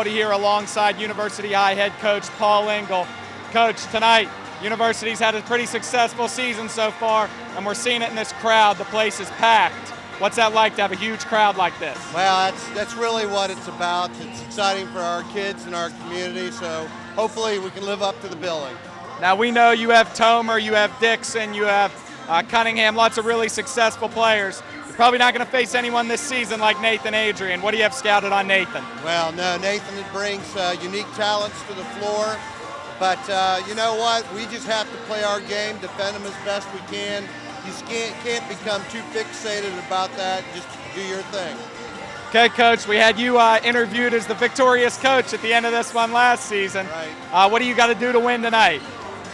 Baldy here alongside University High head coach Paul Engel. Coach, tonight, University's had a pretty successful season so far, and we're seeing it in this crowd. The place is packed. What's that like to have a huge crowd like this? Well, that's really what it's about. It's exciting for our kids and our community, so hopefully we can live up to the billing. Now we know you have Tomer, you have Dixon, you have Cunningham, lots of really successful players. You're probably not going to face anyone this season like Nathan Adrian. What do you have scouted on Nathan? Well, no, Nathan brings unique talents to the floor, but you know what? We just have to play our game, defend them as best we can. You can't become too fixated about that. Just do your thing. Okay, Coach, we had you interviewed as the victorious coach at the end of this one last season. Right. What do you got to do to win tonight?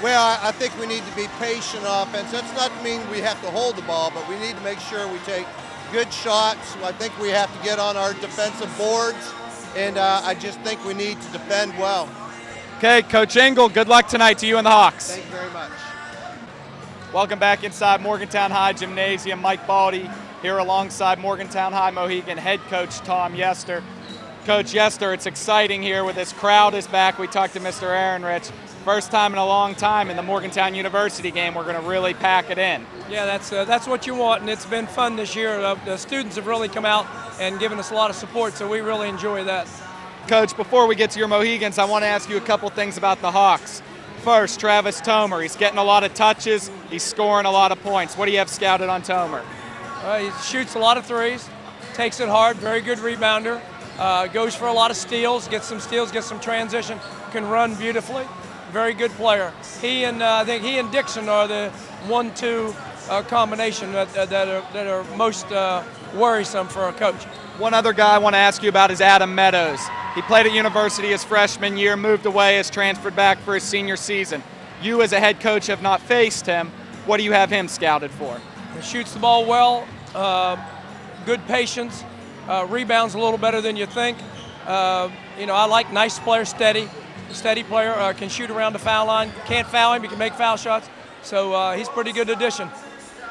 Well, I think we need to be patient offense. That's not to mean we have to hold the ball, but we need to make sure we take good shots. I think we have to get on our defensive boards, and I just think we need to defend well. Okay, Coach Engel, good luck tonight to you and the Hawks. Thank you very much. Welcome back inside Morgantown High Gymnasium. Mike Baldy here alongside Morgantown High Mohegan head coach Tom Yester. Coach Yester, it's exciting here with this crowd is back. We talked to Mr. Ehrenrich. First time in a long time in the Morgantown University game, we're going to really pack it in. Yeah, that's what you want, and it's been fun this year. The students have really come out and given us a lot of support, so we really enjoy that. Coach, before we get to your Mohegans, I want to ask you a couple things about the Hawks. First, Travis Tomer. He's getting a lot of touches. He's scoring a lot of points. What do you have scouted on Tomer? He shoots a lot of threes, takes it hard, very good rebounder, goes for a lot of steals, gets some transition, can run beautifully. Very good player. I think he and Dixon are the 1-2 combination that are most worrisome for a coach. One other guy I want to ask you about is Adam Meadows. He played at University his freshman year, moved away, has transferred back for his senior season. You as a head coach have not faced him. What do you have him scouted for? He shoots the ball well, good patience, rebounds a little better than you think. I like nice player, steady player, can shoot around the foul line. Can't foul him, he can make foul shots. So he's a pretty good addition.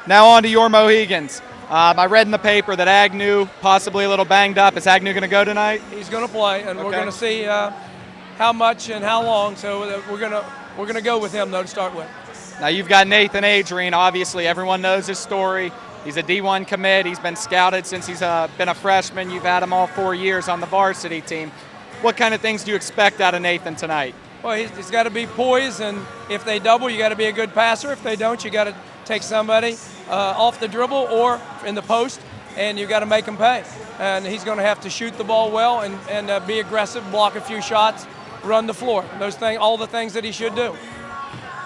Now on to your Mohegans. I read in the paper that Agnew possibly a little banged up. Is Agnew going to go tonight? He's going to play, and we're going to see how much and how long. So we're going to go with him though to start with. Now you've got Nathan Adrian. Obviously, everyone knows his story. He's a D1 commit. He's been scouted since he's been a freshman. You've had him all 4 years on the varsity team. What kind of things do you expect out of Nathan tonight? Well, he's got to be poised, and if they double, you got to be a good passer. If they don't, you got to take somebody off the dribble or in the post, and you got to make them pay. And he's going to have to shoot the ball well and be aggressive, block a few shots, run the floor. All the things that he should do.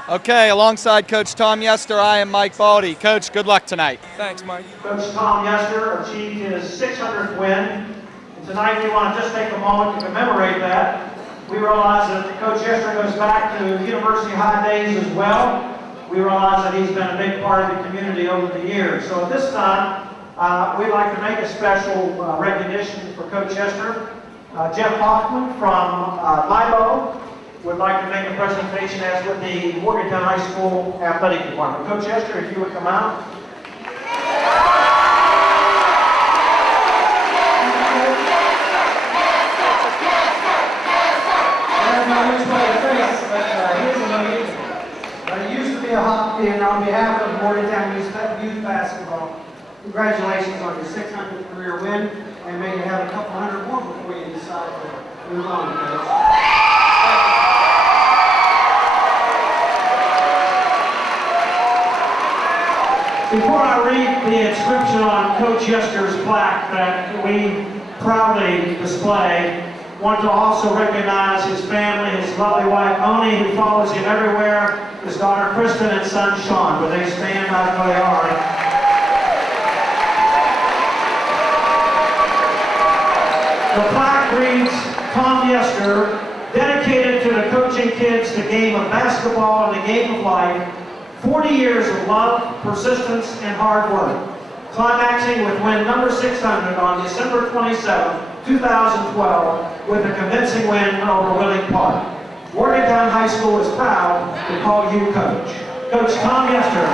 Okay, alongside Coach Tom Yester, I am Mike Baldy. Coach, good luck tonight. Thanks, Mike. Coach Tom Yester achieved his 600th win. And tonight we want to just take a moment to commemorate that. We realize that Coach Yester goes back to University High days as well. We realize that he's been a big part of the community over the years. So at this time, we'd like to make a special recognition for Coach Yester. Jeff Hoffman from LIBO would like to make a presentation as with the Morgantown High School Athletic Department. Coach Yester, if you would come out. And on behalf of Morgantown Youth Basketball, congratulations on your 600th career win, and may you have a couple hundred more before you decide to move on, Coach. Before I read the inscription on Coach Yester's plaque that we proudly display, I want to also recognize his family, his lovely wife, Oni, who follows him everywhere, his daughter, Kristen, and son, Sean, where they stand out where they are. The plaque reads, Tom Yester, dedicated to the coaching kids the game of basketball and the game of life, 40 years of love, persistence, and hard work, climaxing with win number 600 on December 27, 2012, with a convincing win over Willing Park. Morgantown High School is proud to call you Coach. Coach Tom Yester.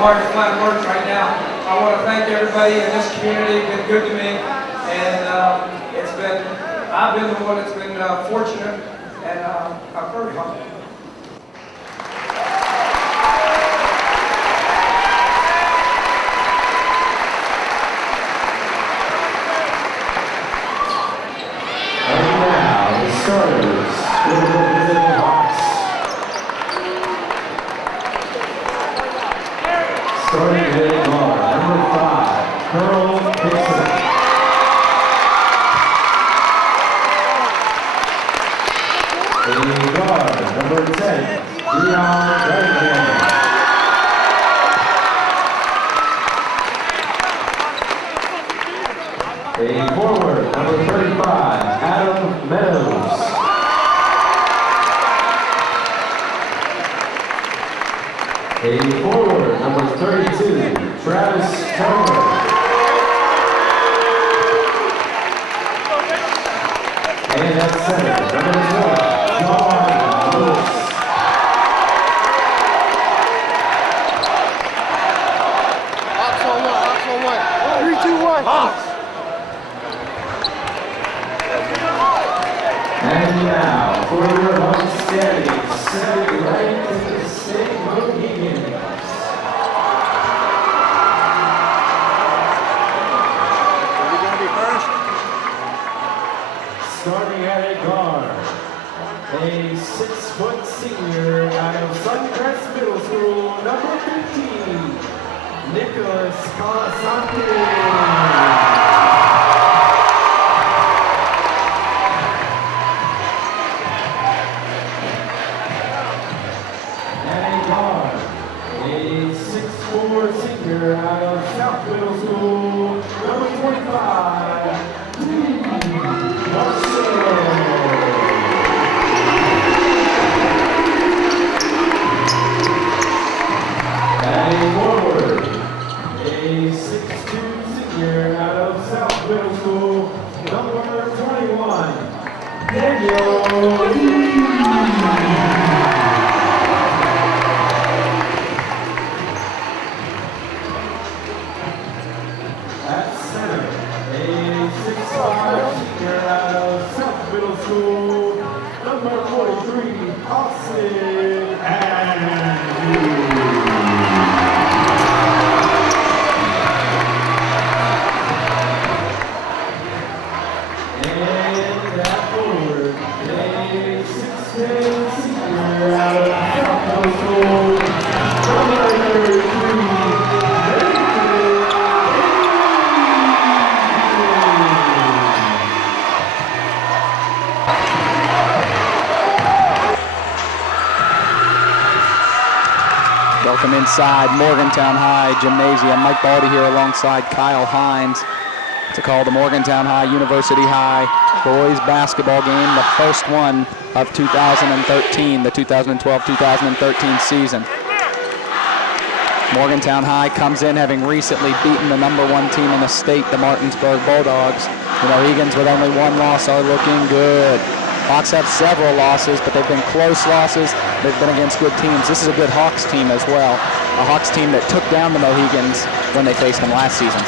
hard to find words right now. I want to thank everybody in this community. It's been good to me, and I've been the one that's been fortunate, and I'm very humble. Starters for the Morgantown Hawks. Starting at guard, number 5, Pearl Dixon. A guard, number 10, Dion Duncan. A forward, number 35, Adam Meadows. A forward, number 32, Travis Tomer. And at center, number 1, John Lewis. Hawks on one, Hawks on one. 3, 2, 1, Hawks. And now, for your Hawks standings, setting right in the School Mohigans. Are you going to be first? Starting at a guard, a 6-foot senior out of Suncrest Middle School, number 15, Nicholas Calasante. A 6'4" senior out of South Middle School, number 25, Marshall. At a forward, a 6'2" senior out of South Middle School, number 21, Daniel. At center, a 6'5" senior out of South Middle School, number 43, Austin Andrews. And at forward, a 6'10" senior out of South Middle School, number 33, Welcome inside Morgantown High Gymnasium. Mike Baldy here alongside Kyle Hines to call the Morgantown High University High boys basketball game, the first one of 2013, the 2012-2013 season. Morgantown High comes in having recently beaten the #1 team in the state, the Martinsburg Bulldogs. The Mohigans, with only one loss, are looking good. Hawks have several losses, but they've been close losses. They've been against good teams. This is a good Hawks team as well. A Hawks team that took down the Mohigans when they faced them last season.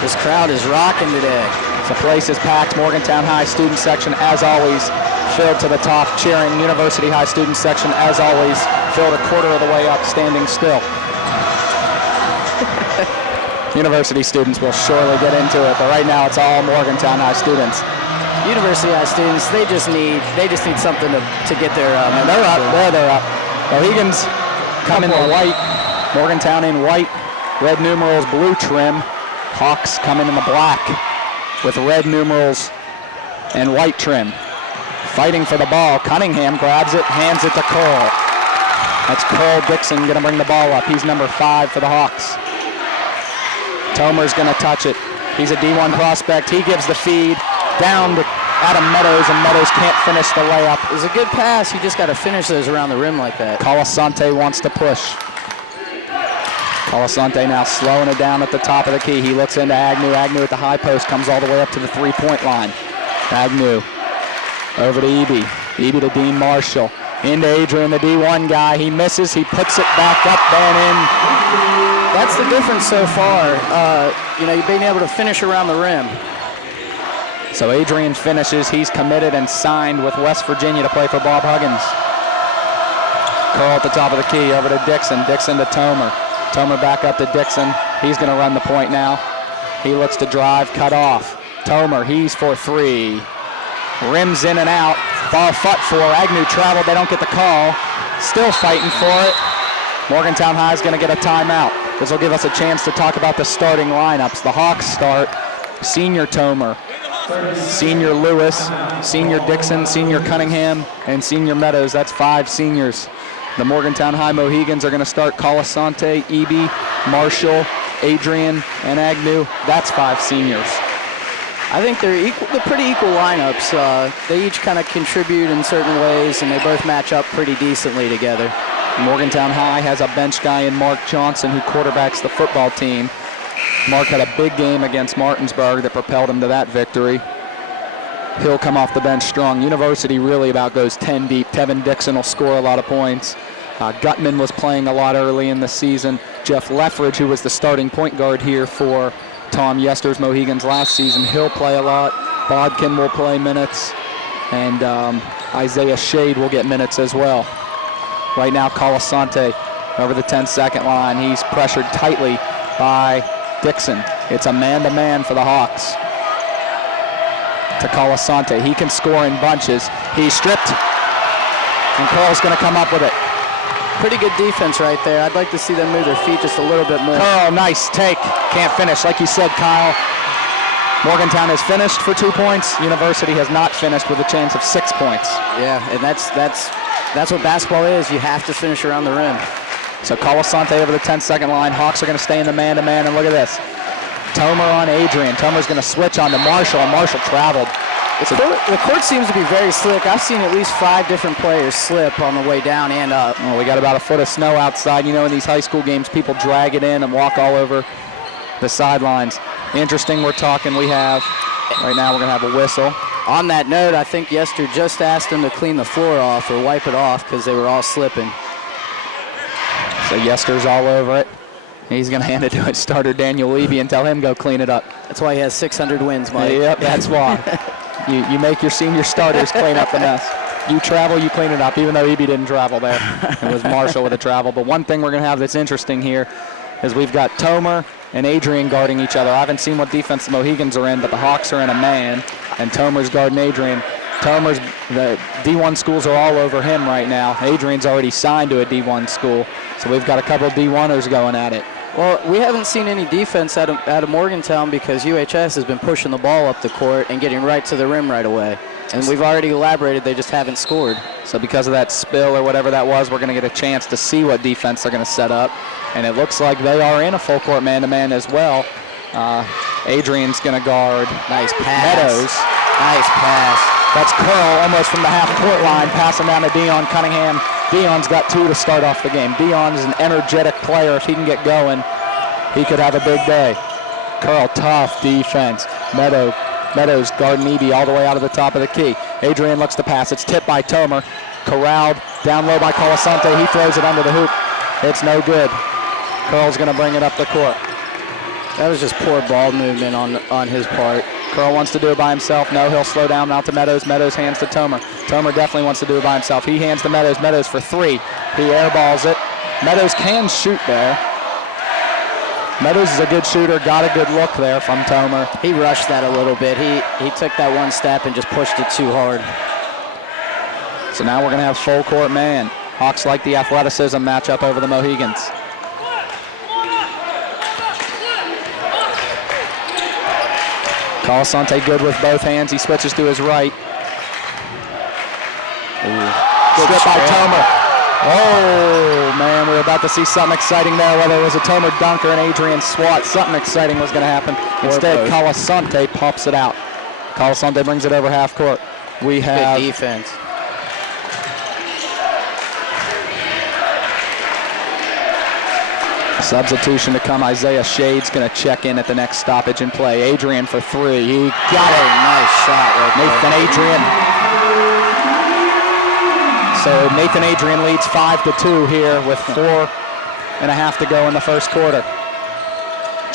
This crowd is rocking today. The place is packed. Morgantown High student section, as always, filled to the top, cheering. University High student section, as always, filled a quarter of the way up, standing still. University students will surely get into it, but right now it's all Morgantown High students. University High students, they just need something to get their and they're up. They're up. Mohigans come in the white. Morgantown in white. Red numerals, blue trim. Hawks come in the black with red numerals and white trim. Fighting for the ball. Cunningham grabs it, hands it to Cole. That's Cole Dixon going to bring the ball up. He's number 5 for the Hawks. Tomer's going to touch it. He's a D1 prospect. He gives the feed down to Adam Meadows, and Meadows can't finish the layup. It was a good pass. You just got to finish those around the rim like that. Calasante wants to push. Calasante now slowing it down at the top of the key. He looks into Agnew. Agnew at the high post comes all the way up to the three-point line. Agnew over to Eby. Eby to Dean Marshall. Into Adrian, the D1 guy. He misses. He puts it back up and in. that's the difference so far. You've been able to finish around the rim. So Adrian finishes. He's committed and signed with West Virginia to play for Bob Huggins. Curl at the top of the key, over to Dixon. Dixon to Tomer. Tomer back up to Dixon. He's going to run the point now. He looks to drive, cut off. Tomer, he's for three. Rims in and out. Far fought for. Agnew traveled. They don't get the call. Still fighting for it. Morgantown High is going to get a timeout. This will give us a chance to talk about the starting lineups. The Hawks start senior Tomer, senior Lewis, senior Dixon, senior Cunningham, and senior Meadows. That's 5 seniors. The Morgantown High Mohegans are going to start Colasante, Eby, Marshall, Adrian, and Agnew. That's 5 seniors. I think they're pretty equal lineups. They each kind of contribute in certain ways, and they both match up pretty decently together. Morgantown High has a bench guy in Mark Johnson who quarterbacks the football team. Mark had a big game against Martinsburg that propelled him to that victory. He'll come off the bench strong. University really about goes 10 deep. Tevin Dixon will score a lot of points. Gutman was playing a lot early in the season. Jeff Leffridge, who was the starting point guard here for Tom Yester's Mohegans last season, he'll play a lot. Bodkin will play minutes. And Isaiah Shade will get minutes as well. Right now, Colasante over the 10-second line. He's pressured tightly by Dixon. It's a man-to-man for the Hawks. To Colasante. He can score in bunches. He's stripped. And Curl's going to come up with it. Pretty good defense right there. I'd like to see them move their feet just a little bit more. Curl, nice take. Can't finish. Like you said, Kyle, Morgantown has finished for 2 points. University has not finished with a chance of 6 points. Yeah, and that's what basketball is. You have to finish around the rim. So Colasante over the 10-second line. Hawks are going to stay in the man-to-man, and look at this. Tomer on Adrian. Tomer's going to switch on to Marshall, and Marshall traveled. The court seems to be very slick. I've seen at least 5 different players slip on the way down and up. Well, we got about a foot of snow outside. You know, in these high school games, people drag it in and walk all over the sidelines. Interesting, we have, right now we're going to have a whistle. On that note, I think Yester just asked them to clean the floor off or wipe it off because they were all slipping. So Yester's all over it. He's going to hand it to his starter, Daniel Levy, and tell him go clean it up. That's why he has 600 wins, Mike. Yep, that's why. You make your senior starters clean up the mess. You travel, you clean it up, even though Eby didn't travel there. It was Marshall with a travel. But one thing we're going to have that's interesting here is we've got Tomer and Adrian guarding each other. I haven't seen what defense the Mohegans are in, but the Hawks are in a man, and Tomer's guarding Adrian. The D1 schools are all over him right now. Adrian's already signed to a D1 school, so we've got a couple of D1ers going at it. Well, we haven't seen any defense out of Morgantown because UHS has been pushing the ball up the court and getting right to the rim right away. And we've already elaborated, they just haven't scored. So because of that spill or whatever that was, we're going to get a chance to see what defense they're going to set up. And it looks like they are in a full court man-to-man as well. Adrian's going to guard. Nice pass. Meadows. Nice pass. That's Curl almost from the half-court line, passing down to Dion Cunningham. Dion's got 2 to start off the game. Dion is an energetic player. If he can get going, he could have a big day. Curl, tough defense. Meadows guarding Eby all the way out of the top of the key. Adrian looks to pass. It's tipped by Tomer. Corralled down low by Colasante. He throws it under the hoop. It's no good. Curl's going to bring it up the court. That was just poor ball movement on his part. Curl wants to do it by himself. No, he'll slow down out to Meadows. Meadows hands to Tomer. Tomer definitely wants to do it by himself. He hands to Meadows. Meadows for 3. He airballs it. Meadows can shoot there. Meadows is a good shooter. Got a good look there from Tomer. He rushed that a little bit. He took that one step and just pushed it too hard. So now we're going to have full court man. Hawks like the athleticism matchup over the Mohegans. Colasante good with both hands. He switches to his right. Strip by Tomer. Oh, man, we're about to see something exciting there. Whether it was a Tomer dunk or an Adrian swat, something exciting was going to happen. Instead, Colasante pops it out. Colasante brings it over half court. We have good defense. Substitution to come. Isaiah Shade's going to check in at the next stoppage and play. Adrian for 3. He got it. Nice shot right there. Nathan Adrian. So Nathan Adrian leads 5-2 here with 4.5 to go in the first quarter.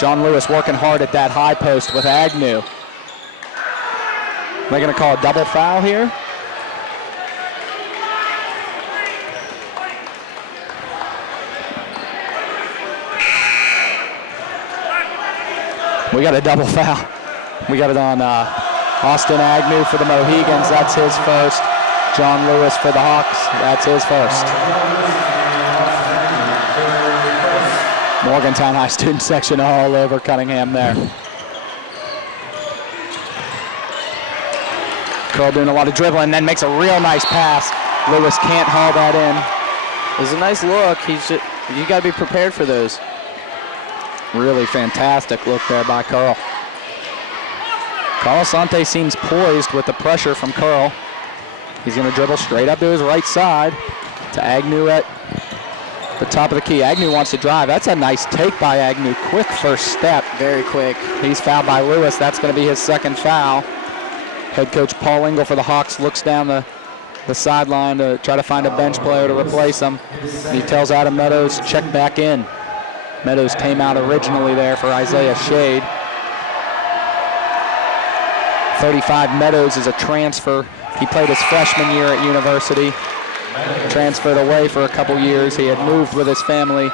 John Lewis working hard at that high post with Agnew. They're going to call a double foul here. We got a double foul. We got it on Austin Agnew for the Mohigans. That's his first. John Lewis for the Hawks. That's his first. Morgantown High student section all over Cunningham there. Curl doing a lot of dribbling, then makes a real nice pass. Lewis can't haul that in. It was a nice look. You got to be prepared for those. Really fantastic look there by Curl. Carl Asante seems poised with the pressure from Curl. He's going to dribble straight up to his right side to Agnew at the top of the key. Agnew wants to drive. That's a nice take by Agnew. Quick first step. Very quick. He's fouled by Lewis. That's going to be his second foul. Head coach Paul Engel for the Hawks looks down the sideline to try to find a bench player to replace him. And he tells Adam Meadows, check back in. Meadows came out originally there for Isaiah Shade. 35 Meadows is a transfer. He played his freshman year at university. Transferred away for a couple years. He had moved with his family.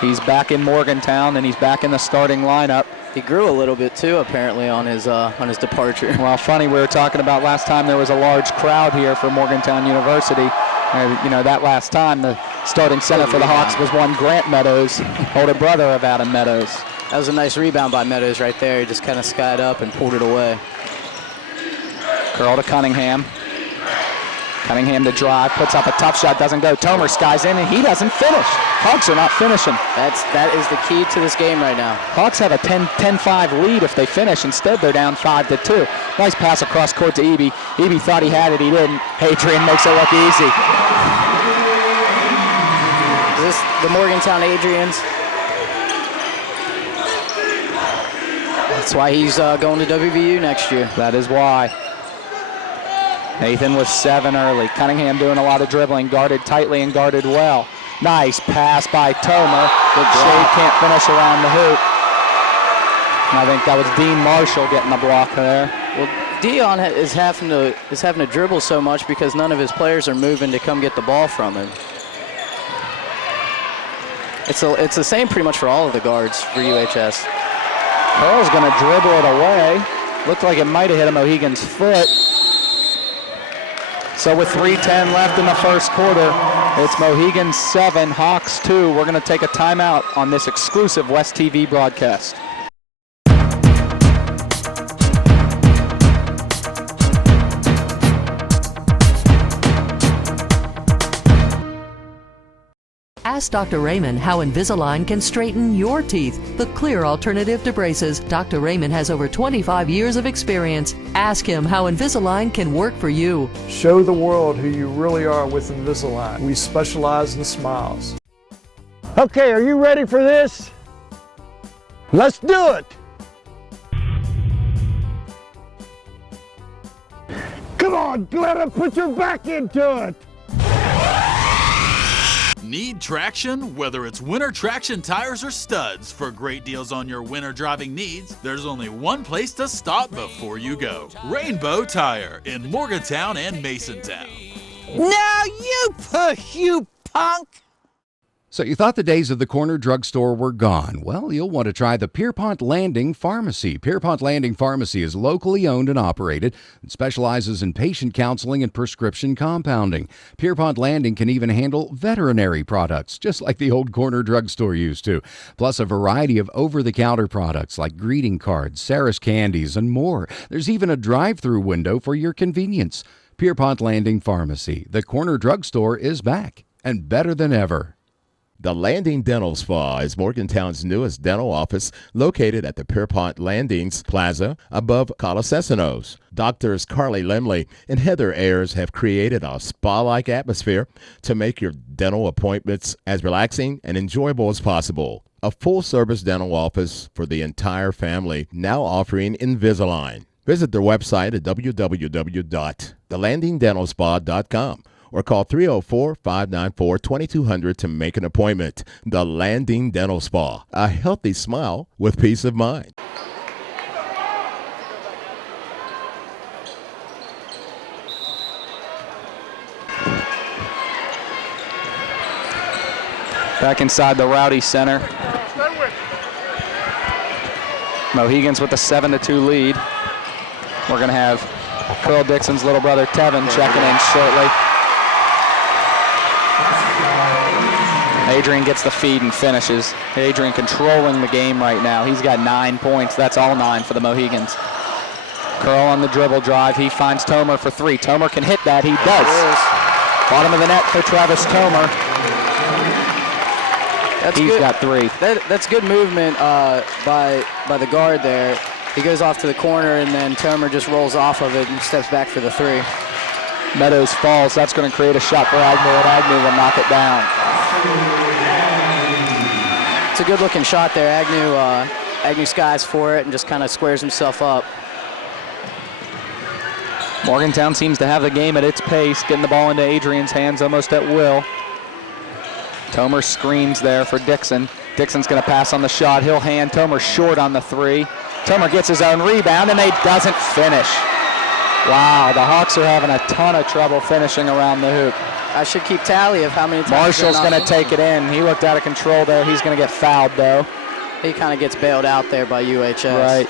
He's back in Morgantown, and he's back in the starting lineup. He grew a little bit too, apparently, on his departure. Well, funny, we were talking about last time there was a large crowd here for Morgantown University. That last time the starting center for the Hawks was one Grant Meadows, older brother of Adam Meadows. That was a nice rebound by Meadows right there. He just kind of skied up and pulled it away. Curl to Cunningham. Cunningham to drive, puts up a tough shot, doesn't go. Tomer skies in, and he doesn't finish. Hawks are not finishing. That is the key to this game right now. Hawks have a 10-5 lead if they finish. Instead, they're down 5-2. Nice pass across court to Eby. Eby thought he had it, he didn't. Hadrian makes it look easy. Is this the Morgantown Adrians? That's why he's going to WVU next year. That is why. Nathan was 7 early. Cunningham doing a lot of dribbling, guarded tightly and guarded well. Nice pass by Tomer. Shade can't finish around the hoop. And I think that was Dean Marshall getting the block there. Well, Dion is having to dribble so much because none of his players are moving to come get the ball from him. It's the same pretty much for all of the guards for UHS. Curl's going to dribble it away. Looked like it might have hit a Mohegan's foot. So with 3:10 left in the first quarter, it's Mohegan 7, Hawks 2. We're going to take a timeout on this exclusive West TV broadcast. Ask Dr. Raymond how Invisalign can straighten your teeth, the clear alternative to braces. Dr. Raymond has over 25 years of experience. Ask him how Invisalign can work for you. Show the world who you really are with Invisalign. We specialize in smiles. Okay, are you ready for this? Let's do it! Come on, Gletta, put your back into it! Need traction? Whether it's winter traction tires or studs, for great deals on your winter driving needs, there's only one place to stop before you go. Rainbow Tire in Morgantown and Masontown. Now you push, you punk! So you thought the days of the corner drugstore were gone. Well, you'll want to try the Pierpont Landing Pharmacy. Pierpont Landing Pharmacy is locally owned and operated and specializes in patient counseling and prescription compounding. Pierpont Landing can even handle veterinary products, just like the old corner drugstore used to, plus a variety of over-the-counter products like greeting cards, Sarah's candies, and more. There's even a drive-through window for your convenience. Pierpont Landing Pharmacy. The corner drugstore is back and better than ever. The Landing Dental Spa is Morgantown's newest dental office located at the Pierpont Landings Plaza above Colasesanos. Doctors Carly Lemley and Heather Ayers have created a spa-like atmosphere to make your dental appointments as relaxing and enjoyable as possible. A full-service dental office for the entire family, now offering Invisalign. Visit their website at www.thelandingdentalspa.com or call 304-594-2200 to make an appointment. The Landing Dental Spa, a healthy smile with peace of mind. Back inside the Rowdy Center. Mohigans with a 7-2 lead. We're going to have Curl Dixon's little brother Tevin checking in shortly. Adrian gets the feed and finishes. Adrian controlling the game right now. He's got 9 points. That's all 9 for the Mohigans. Curl on the dribble drive. He finds Tomer for 3. Tomer can hit that. He does. Bottom of the net for Travis Tomer. He's got 3. That's good movement by the guard there. He goes off to the corner, and then Tomer just rolls off of it and steps back for the 3. Meadows falls. That's going to create a shot for Agnew, and Agnew will knock it down. It's a good-looking shot there. Agnew skies for it and just kind of squares himself up. Morgantown seems to have the game at its pace, getting the ball into Adrian's hands almost at will. Tomer screens there for Dixon. Dixon's going to pass on the shot. He'll hand Tomer short on the 3. Tomer gets his own rebound, and they doesn't finish. Wow, the Hawks are having a ton of trouble finishing around the hoop. I should keep tally of how many times. Marshall's going to take it in. He looked out of control there. He's going to get fouled, though. He kind of gets bailed out there by UHS. Right.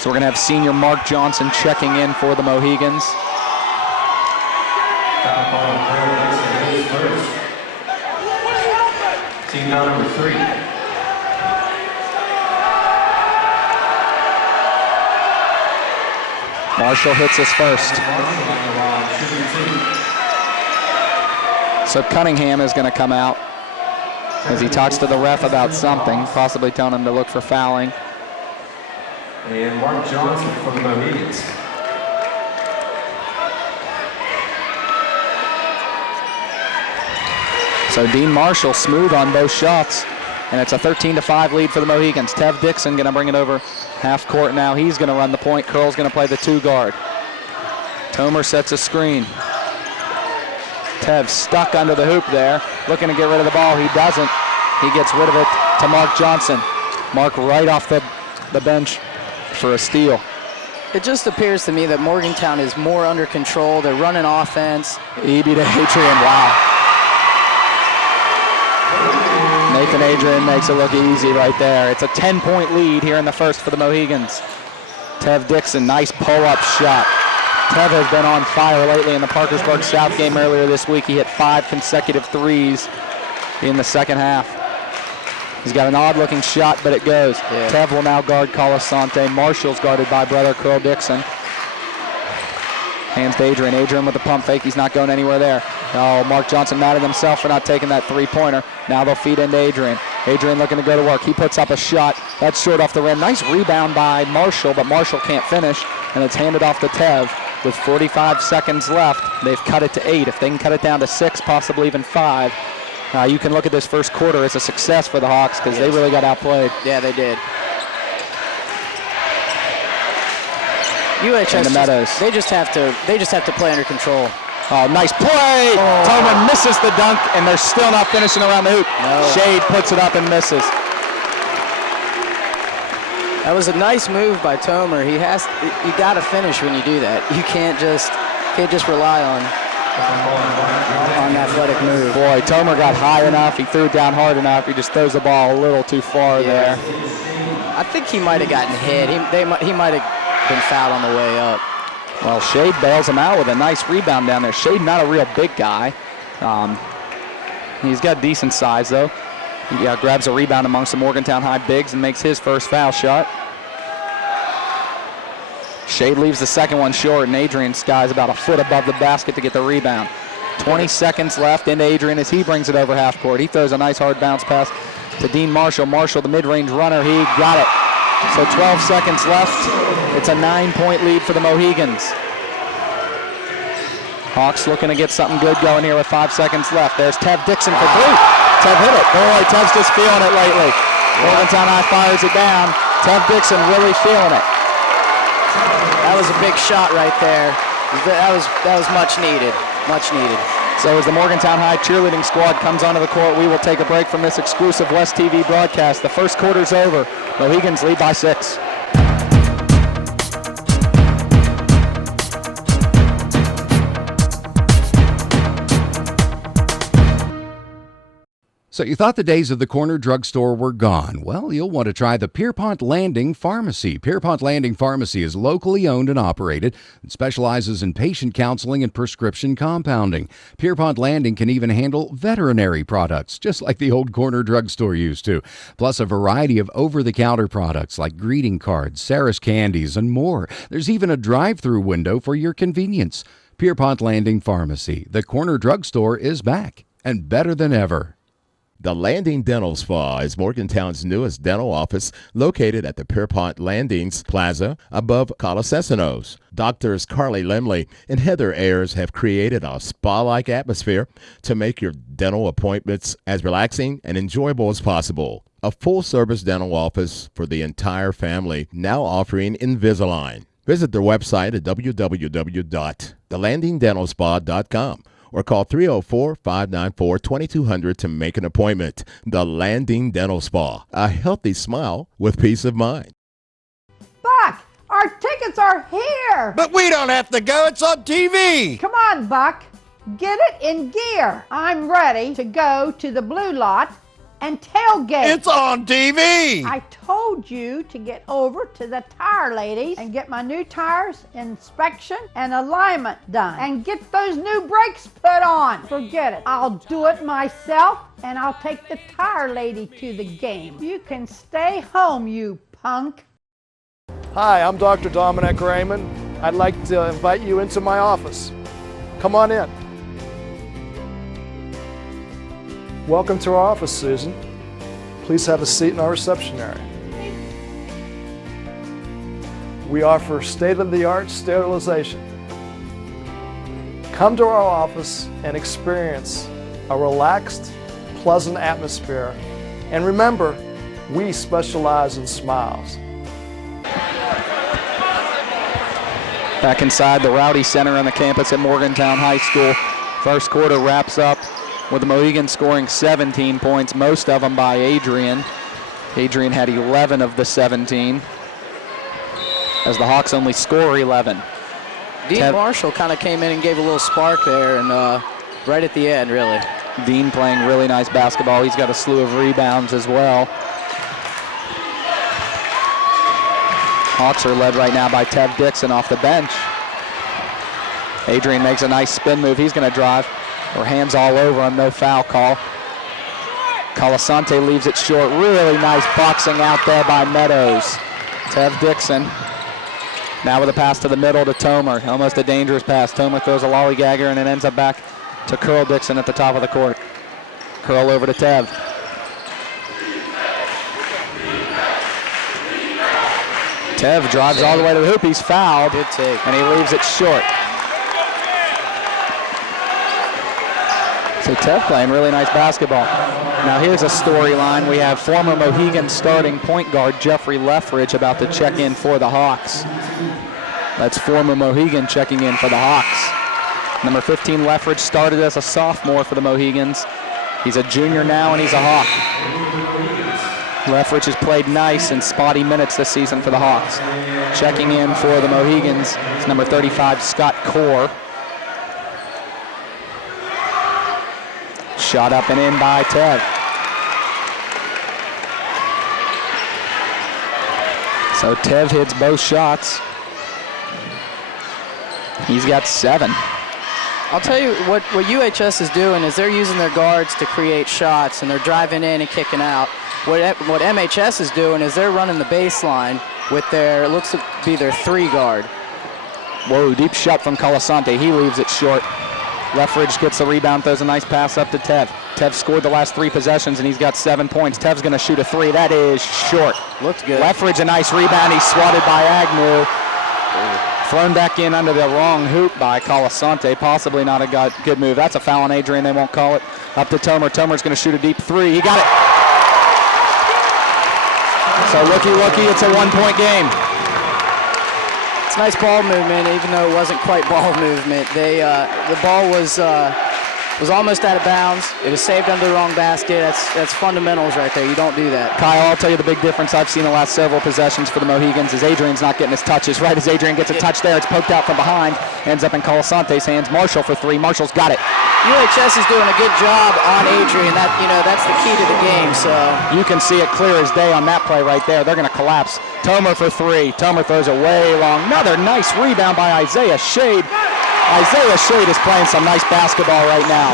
So we're going to have senior Mark Johnson checking in for the Mohigans. Team foul number 3. Marshall hits his first. So Cunningham is going to come out as he talks to the ref about something, possibly telling him to look for fouling. And Mark Johnson from the Mohigans. So Dean Marshall smooth on both shots, and it's a 13-5 lead for the Mohigans. Tev Dixon going to bring it over half court now. He's going to run the point. Curl's going to play the 2 guard. Tomer sets a screen. Tev stuck under the hoop there, looking to get rid of the ball. He doesn't. He gets rid of it to Mark Johnson. Mark right off the bench for a steal. It just appears to me that Morgantown is more under control. They're running offense. EB to Adrian, wow. Nathan Adrian makes it look easy right there. It's a 10-point lead here in the first for the Mohigans. Tev Dixon, nice pull-up shot. Tev has been on fire lately in the Parkersburg South game earlier this week. He hit 5 consecutive threes in the second half. He's got an odd-looking shot, but it goes. Yeah. Tev will now guard Colasante. Marshall's guarded by brother Curl Dixon. Hands to Adrian. Adrian with the pump fake. He's not going anywhere there. Oh, Mark Johnson mad at himself for not taking that 3-pointer. Now they'll feed into Adrian. Adrian looking to go to work. He puts up a shot. That's short off the rim. Nice rebound by Marshall, but Marshall can't finish, and it's handed off to Tev. With 45 seconds left, they've cut it to 8. If they can cut it down to 6, possibly even 5, you can look at this first quarter as a success for the Hawks because they really got outplayed. Yeah, they did. UHS, the Meadows. They just have to play under control. Oh, nice play! Oh. Tomer misses the dunk, and they're still not finishing around the hoop. No. Shade puts it up and misses. That was a nice move by Tomer. You got to finish when you do that. You can't just rely on athletic move. Boy, Tomer got high enough. He threw it down hard enough. He just throws the ball a little too far there. I think he might have gotten hit. He might have been fouled on the way up. Well, Shade bails him out with a nice rebound down there. Shade not a real big guy. He's got decent size, though. He grabs a rebound amongst the Morgantown High bigs and makes his first foul shot. Shade leaves the second one short, and Adrian skies about a foot above the basket to get the rebound. 20 seconds left into Adrian as he brings it over half court. He throws a nice hard bounce pass to Dean Marshall. Marshall, the mid-range runner, he got it. So 12 seconds left. It's a 9-point lead for the Mohigans. Hawks looking to get something good going here with 5 seconds left. There's Tev Dixon for 3. Tev hit it. Boy, Tev's just feeling it lately. Morgantown High fires it down. Tev Dixon really feeling it. That was a big shot right there. That was much needed. Much needed. So as the Morgantown High cheerleading squad comes onto the court, we will take a break from this exclusive West TV broadcast. The first quarter's over. Mohigans lead by 6. So you thought the days of the corner drugstore were gone. Well, you'll want to try the Pierpont Landing Pharmacy. Pierpont Landing Pharmacy is locally owned and operated and specializes in patient counseling and prescription compounding. Pierpont Landing can even handle veterinary products, just like the old corner drugstore used to, plus a variety of over-the-counter products like greeting cards, Sarah's candies, and more. There's even a drive-through window for your convenience. Pierpont Landing Pharmacy. The corner drugstore is back and better than ever. The Landing Dental Spa is Morgantown's newest dental office located at the Pierpont Landings Plaza above Colasesanos. Doctors Carly Lemley and Heather Ayers have created a spa-like atmosphere to make your dental appointments as relaxing and enjoyable as possible. A full-service dental office for the entire family, now offering Invisalign. Visit their website at www.thelandingdentalspa.com. or call 304-594-2200 to make an appointment. The Landing Dental Spa, a healthy smile with peace of mind. Buck, our tickets are here. But we don't have to go, it's on TV. Come on, Buck, get it in gear. I'm ready to go to the blue lot and tailgate. It's on TV. I told you to get over to the tire ladies and get my new tires inspection and alignment done and get those new brakes put on. Forget it. I'll do it myself and I'll take the tire lady to the game. You can stay home, you punk. Hi, I'm Dr. Dominic Raymond. I'd like to invite you into my office. Come on in. Welcome to our office, Susan. Please have a seat in our reception area. We offer state-of-the-art sterilization. Come to our office and experience a relaxed, pleasant atmosphere. And remember, we specialize in smiles. Back inside the Rowdy Center on the campus at Morgantown High School. First quarter wraps up with the Mohigans scoring 17 points, most of them by Adrian. Adrian had 11 of the 17, as the Hawks only score 11. Dean Marshall kind of came in and gave a little spark there, and right at the end, really. Dean playing really nice basketball. He's got a slew of rebounds as well. Hawks are led right now by Tev Dixon off the bench. Adrian makes a nice spin move. He's going to drive. Or hands all over him, no foul call. Colasante leaves it short. Really nice boxing out there by Meadows. Tev Dixon now with a pass to the middle to Tomer. Almost a dangerous pass. Tomer throws a lollygagger and it ends up back to Curl Dixon at the top of the court. Curl over to Tev. Tev drives all the way to the hoop. He's fouled. Good take. And he leaves it short. So Tev playing really nice basketball. Now here's a storyline. We have former Mohegan starting point guard Jeffrey Leffridge about to check in for the Hawks. That's former Mohegan checking in for the Hawks. Number 15 Leffridge started as a sophomore for the Mohigans. He's a junior now and he's a Hawk. Leffridge has played nice in spotty minutes this season for the Hawks. Checking in for the Mohigans is number 35 Scott Core. Shot up and in by Tev. So Tev hits both shots. He's got 7. I'll tell you what UHS is doing is they're using their guards to create shots and they're driving in and kicking out. What MHS is doing is they're running the baseline with their, it looks to be their 3 guard. Whoa, deep shot from Colasante. He leaves it short. Leffridge gets the rebound, throws a nice pass up to Tev. Tev scored the last 3 possessions, and he's got 7 points. Tev's going to shoot a 3. That is short. Looked good. Leffridge, a nice rebound. He's swatted by Agnew. Thrown back in under the wrong hoop by Colasante. Possibly not a good move. That's a foul on Adrian. They won't call it. Up to Tomer. Tomer's going to shoot a deep 3. He got it. So looky, it's a 1-point game. It's nice ball movement, even though it wasn't quite ball movement. The ball was almost out of bounds. It was saved under the wrong basket. That's fundamentals right there. You don't do that. Kyle, I'll tell you the big difference I've seen the last several possessions for the Mohegans is Adrian's not getting his touches. Right as Adrian gets a touch there, it's poked out from behind, ends up in Colasante's hands. Marshall for three. Marshall's got it. UHS is doing a good job on Adrian. That's the key to the game. So you can see it clear as day on that play right there. They're going to collapse. Tomer for three. Tomer throws it way long. Another nice rebound by Isaiah Shade. Isaiah Shade is playing some nice basketball right now.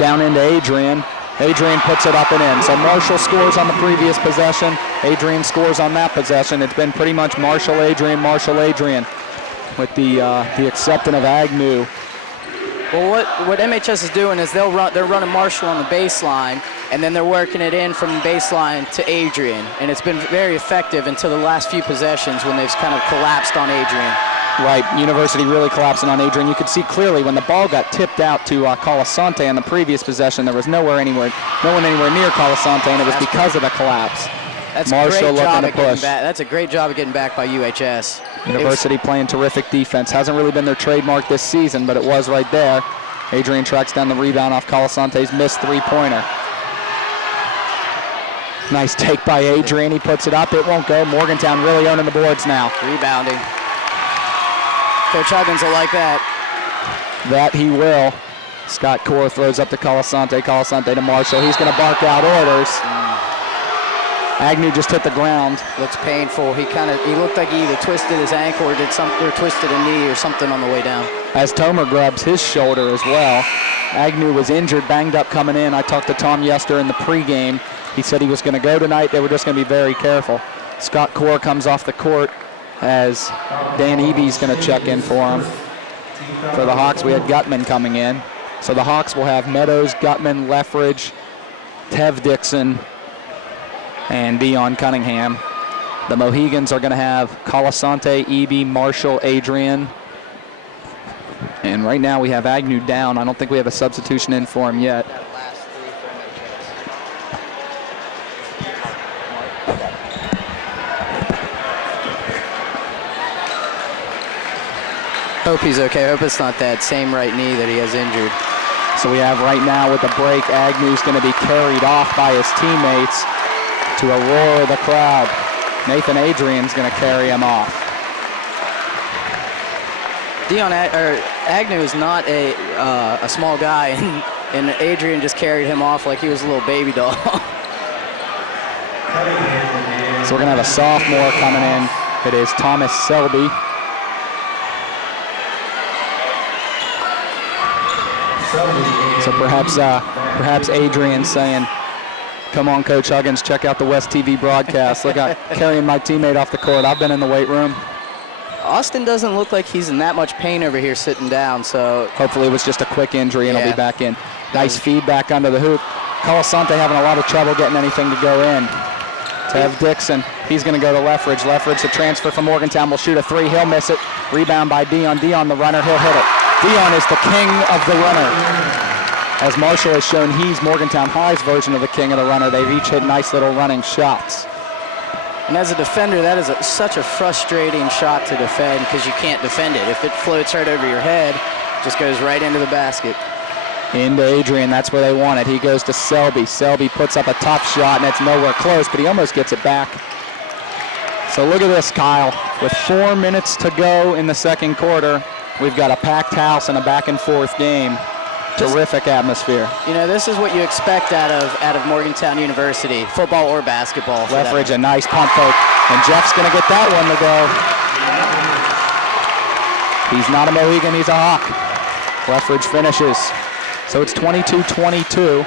Down into Adrian. Adrian puts it up and in. So Marshall scores on the previous possession. Adrian scores on that possession. It's been pretty much Marshall, Adrian, with the exception of Agnew. Well, what MHS is doing is they're running Marshall on the baseline, and then they're working it in from the baseline to Adrian. And it's been very effective until the last few possessions when they've kind of collapsed on Adrian. Right, University really collapsing on Adrian. You could see clearly when the ball got tipped out to Colasante on the previous possession, there was no one anywhere near Colasante, and it was because of the collapse. That's Marshall looking to push. That's a great job of getting back by UHS. University playing terrific defense. Hasn't really been their trademark this season, but it was right there. Adrian tracks down the rebound off Colasante's missed three-pointer. Nice take by Adrian. He puts it up. It won't go. Morgantown really owning the boards now. Rebounding. Coach Huggins will like that. That he will. Scott Core throws up to Colasante. Colasante to Marshall. He's going to bark out orders. Agnew just hit the ground. Looks painful. He looked like he either twisted his ankle or twisted a knee or something on the way down. As Tomer grabs his shoulder as well. Agnew was injured, banged up coming in. I talked to Tom Yester in the pregame. He said he was going to go tonight. They were just going to be very careful. Scott Core comes off the court as Dan Eby's going to check in for him. For the Hawks, we had Gutman coming in. So the Hawks will have Meadows, Gutman, Leffridge, Tev Dixon, and Dion Cunningham. The Mohegans are going to have Colasante, Eby, Marshall, Adrian. And right now we have Agnew down. I don't think we have a substitution in for him yet. Hope he's okay. Hope it's not that same right knee that he has injured. So we have right now with the break, Agnew's going to be carried off by his teammates to a roar of the crowd. Nathan Adrian's going to carry him off. Agnew is not a small guy, and Adrian just carried him off like he was a little baby doll. So we're going to have a sophomore coming in. It is Thomas Selby. So perhaps Adrian saying, come on, Coach Huggins, check out the West TV broadcast. Look, I'm carrying my teammate off the court. I've been in the weight room. Austin doesn't look like he's in that much pain over here sitting down, so hopefully it was just a quick injury and he'll be back in. Nice feedback under the hoop. Colasante having a lot of trouble getting anything to go in. Tev Dixon, he's going to go to Leffridge. Leffridge, the transfer from Morgantown, will shoot a three. He'll miss it. Rebound by Dion. Dion, the runner, he'll hit it. Dion is the king of the runner. As Marshall has shown, he's Morgantown High's version of the king of the runner. They've each hit nice little running shots. And as a defender, that is such a frustrating shot to defend because you can't defend it. If it floats right over your head, it just goes right into the basket. Into Adrian, that's where they want it. He goes to Selby. Selby puts up a tough shot, and it's nowhere close, but he almost gets it back. So look at this, Kyle. With 4 minutes to go in the second quarter, we've got a packed house and a back-and-forth game. Terrific atmosphere. You know, this is what you expect out of Morgantown University, football or basketball. Leffridge, a nice pump fake, and Jeff's going to get that one to go. He's not a Mohegan, he's a Hawk. Leffridge finishes. So it's 22-22.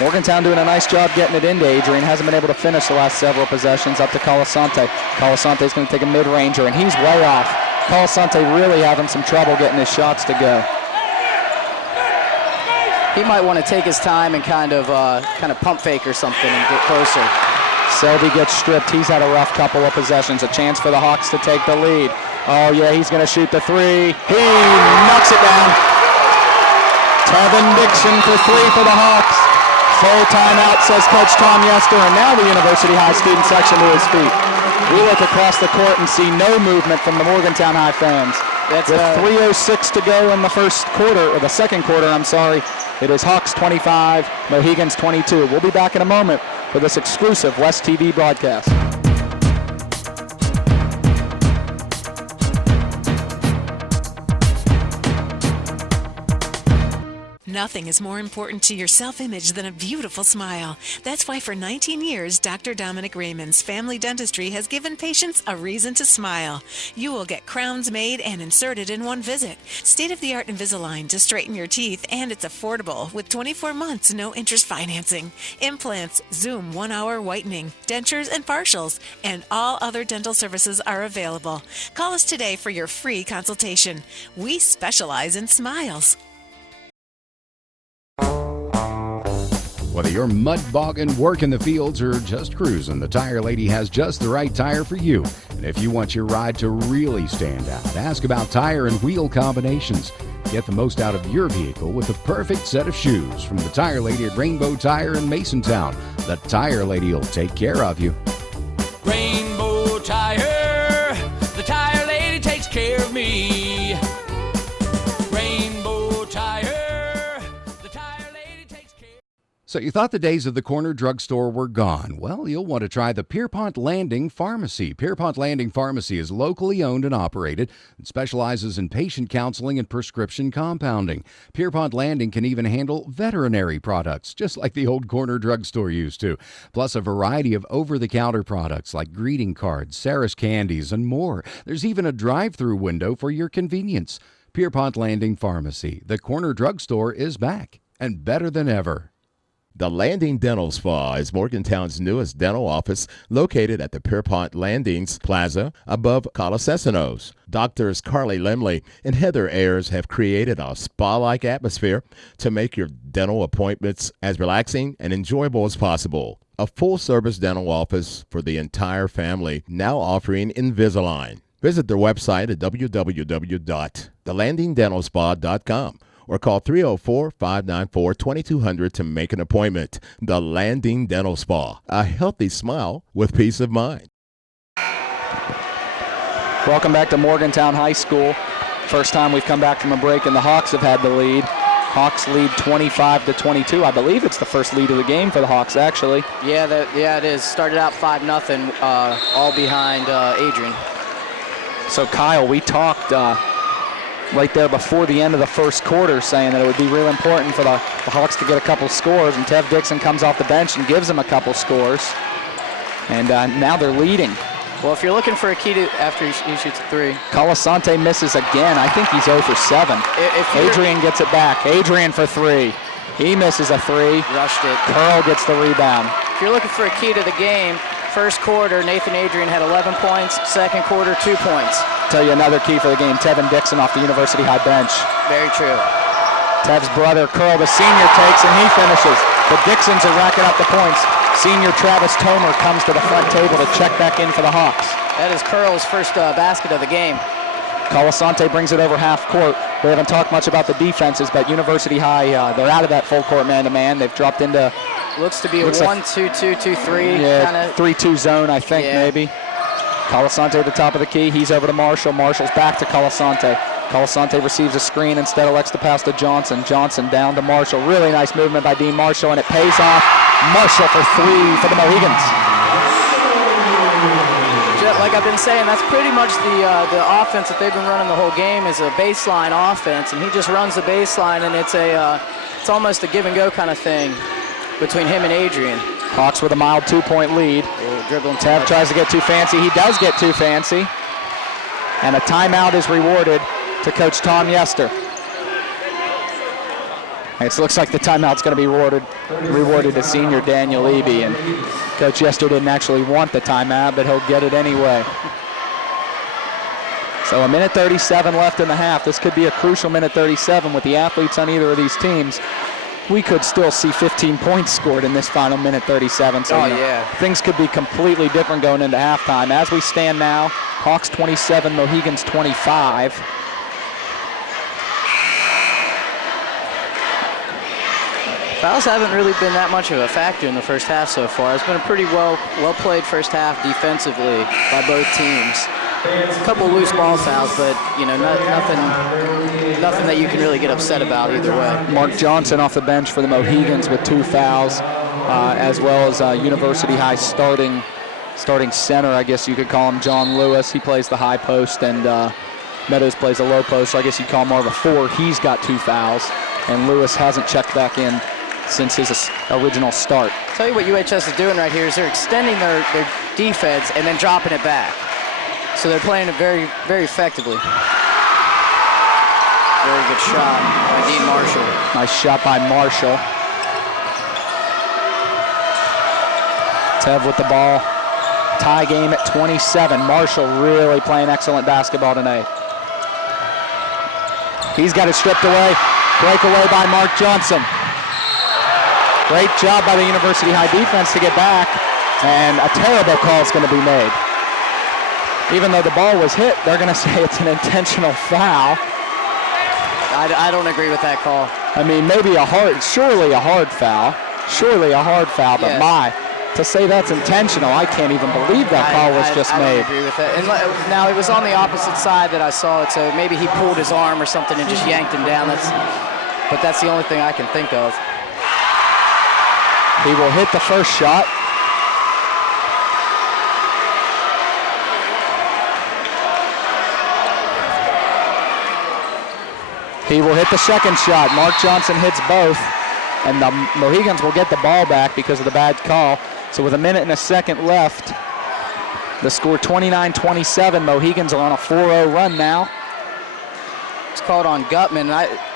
Morgantown doing a nice job getting it into Adrian. Hasn't been able to finish the last several possessions. Up to Colasante. Colasante's going to take a mid-ranger, and he's way off. Colasante really having some trouble getting his shots to go. He might want to take his time and kind of pump fake or something and get closer. Selby gets stripped. He's had a rough couple of possessions. A chance for the Hawks to take the lead. Oh, yeah, he's going to shoot the three. He knocks it down. Tevin Dixon for 3 for the Hawks. Full timeout, says Coach Tom Yester, and now the University High student section to his feet. We look across the court and see no movement from the Morgantown High fans. With 3:06 to go in the first quarter, or the second quarter, I'm sorry. It is Hawks 25, Mohigans 22. We'll be back in a moment for this exclusive West TV broadcast. Nothing is more important to your self-image than a beautiful smile. That's why for 19 years, Dr. Dominic Raymond's Family Dentistry has given patients a reason to smile. You will get crowns made and inserted in one visit. State-of-the-art Invisalign to straighten your teeth, and it's affordable with 24 months no interest financing. Implants, Zoom 1-hour whitening, dentures and partials, and all other dental services are available. Call us today for your free consultation. We specialize in smiles. Whether you're mud bogging, working the fields, or just cruising, the Tire Lady has just the right tire for you. And if you want your ride to really stand out, ask about tire and wheel combinations. Get the most out of your vehicle with the perfect set of shoes from the Tire Lady at Rainbow Tire in Masontown. The Tire Lady will take care of you. Rainbow Tire, the Tire Lady takes care of me. So you thought the days of the corner drugstore were gone. Well, you'll want to try the Pierpont Landing Pharmacy. Pierpont Landing Pharmacy is locally owned and operated and specializes in patient counseling and prescription compounding. Pierpont Landing can even handle veterinary products, just like the old corner drugstore used to, plus a variety of over-the-counter products like greeting cards, Sarah's candies, and more. There's even a drive-through window for your convenience. Pierpont Landing Pharmacy. The corner drugstore is back and better than ever. The Landing Dental Spa is Morgantown's newest dental office located at the Pierpont Landings Plaza above Colasesanos. Doctors Carly Lemley and Heather Ayers have created a spa-like atmosphere to make your dental appointments as relaxing and enjoyable as possible. A full-service dental office for the entire family, now offering Invisalign. Visit their website at www.thelandingdentalspa.com. or call 304-594-2200 to make an appointment. The Landing Dental Spa, a healthy smile with peace of mind. Welcome back to Morgantown High School. First time we've come back from a break and the Hawks have had the lead. Hawks lead 25-22. I believe it's the first lead of the game for the Hawks, actually. Yeah, it is. Started out 5-0, all behind Adrian. So Kyle, we talked right there before the end of the first quarter, saying that it would be real important for the Hawks to get a couple scores, and Tev Dixon comes off the bench and gives them a couple scores. And now they're leading. Well, if you're looking for a key to after he shoots a 3. Colasante misses again. I think he's 0 for 7. Adrian gets it back. Adrian for 3. He misses a 3. Rushed it. Curl gets the rebound. If you're looking for a key to the game, first quarter, Nathan Adrian had 11 points. Second quarter, 2 points. Tell you another key for the game, Tevin Dixon off the University High bench. Very true. Tev's brother, Curl, the senior, takes and he finishes. The Dixons are racking up the points. Senior Travis Tomer comes to the front table to check back in for the Hawks. That is Curl's first basket of the game. Colasante brings it over half court. We haven't talked much about the defenses, but University High, they're out of that full court man-to-man. They've dropped into... Looks to be a 1-2-2-2-3. Yeah, 3-2 zone, I think, maybe. Colasante at the top of the key. He's over to Marshall. Marshall's back to Colasante. Colasante receives a screen, instead elects to pass to Johnson. Johnson down to Marshall. Really nice movement by Dean Marshall, and it pays off. Marshall for 3 for the Mohigans. Like I've been saying, that's pretty much the offense that they've been running the whole game is a baseline offense, and he just runs the baseline, and it's almost a give-and-go kind of thing between him and Adrian. Hawks with a mild 2-point lead. Dribbling. Tev tries to get too fancy. He does get too fancy. And a timeout is rewarded to Coach Tom Yester. It looks like the timeout's going to be rewarded to senior Daniel Eby. And Coach Yester didn't actually want the timeout, but he'll get it anyway. So a minute 37 left in the half. This could be a crucial minute 37 with the athletes on either of these teams. We could still see 15 points scored in this final minute 37. So things could be completely different going into halftime. As we stand now, Hawks 27, Mohigans 25. Fouls haven't really been that much of a factor in the first half so far. It's been a pretty well played first half defensively by both teams. A couple loose ball fouls, but you know, nothing that you can really get upset about either way. Mark Johnson off the bench for the Mohigans with 2 fouls, as well as University High starting center, I guess you could call him, John Lewis. He plays the high post, and Meadows plays the low post, so I guess you'd call him more of a 4. He's got 2 fouls, and Lewis hasn't checked back in since his original start. I'll tell you what UHS is doing right here is they're extending their defense and then dropping it back. So they're playing it very, very effectively. Very good shot by Dean Marshall. Nice shot by Marshall. Tev with the ball. Tie game at 27. Marshall really playing excellent basketball tonight. He's got it stripped away. Breakaway by Mark Johnson. Great job by the University High defense to get back, and a terrible call is going to be made. Even though the ball was hit, they're going to say it's an intentional foul. I don't agree with that call. I mean, surely a hard foul, but Yes. To say that's intentional, I can't even believe that call was just made. I don't agree with that. And now it was on the opposite side that I saw it, so maybe he pulled his arm or something and just yanked him down. But that's the only thing I can think of. He will hit the first shot. He will hit the second shot. Mark Johnson hits both, and the Mohigans will get the ball back because of the bad call. So with a minute and a second left, the score 29-27. Mohigans are on a 4-0 run now. It's called on Gutman.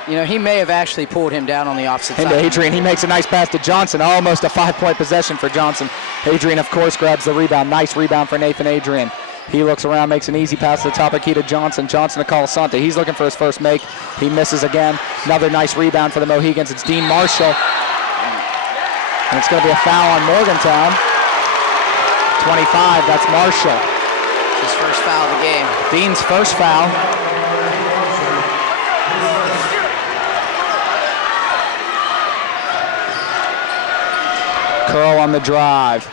He may have actually pulled him down on the opposite side. Adrian, he makes a nice pass to Johnson. Almost a 5-point possession for Johnson. Adrian, of course, grabs the rebound. Nice rebound for Nathan Adrian. He looks around, makes an easy pass to the top of the key to Johnson. Johnson to Colasante. He's looking for his first make. He misses again. Another nice rebound for the Mohigans. It's Dean Marshall. And it's going to be a foul on Morgantown. 25, that's Marshall. His first foul of the game. Dean's first foul. Curl on the drive.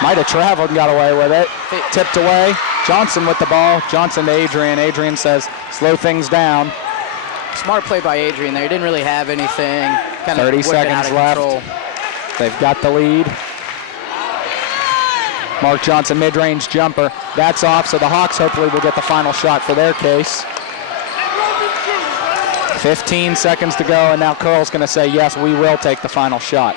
Might have traveled and got away with it. Tipped away. Johnson with the ball. Johnson to Adrian. Adrian says, slow things down. Smart play by Adrian there. He didn't really have anything. 30 seconds left. Control. They've got the lead. Mark Johnson, mid-range jumper. That's off, so the Hawks hopefully will get the final shot for their case. 15 seconds to go, and now Curl's going to say, yes, we will take the final shot.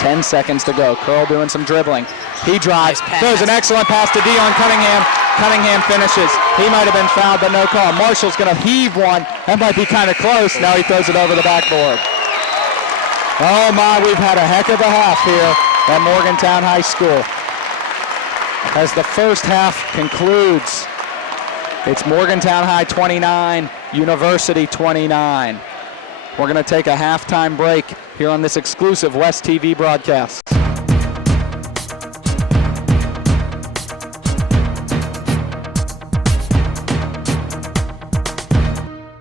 10 seconds to go. Curl doing some dribbling. He drives, throws an excellent pass to Dion Cunningham. Cunningham finishes. He might have been fouled, but no call. Marshall's going to heave one. That might be kind of close. Now he throws it over the backboard. Oh my, we've had a heck of a half here at Morgantown High School. As the first half concludes, it's Morgantown High 29, University 29. We're going to take a halftime break here on this exclusive West TV broadcast.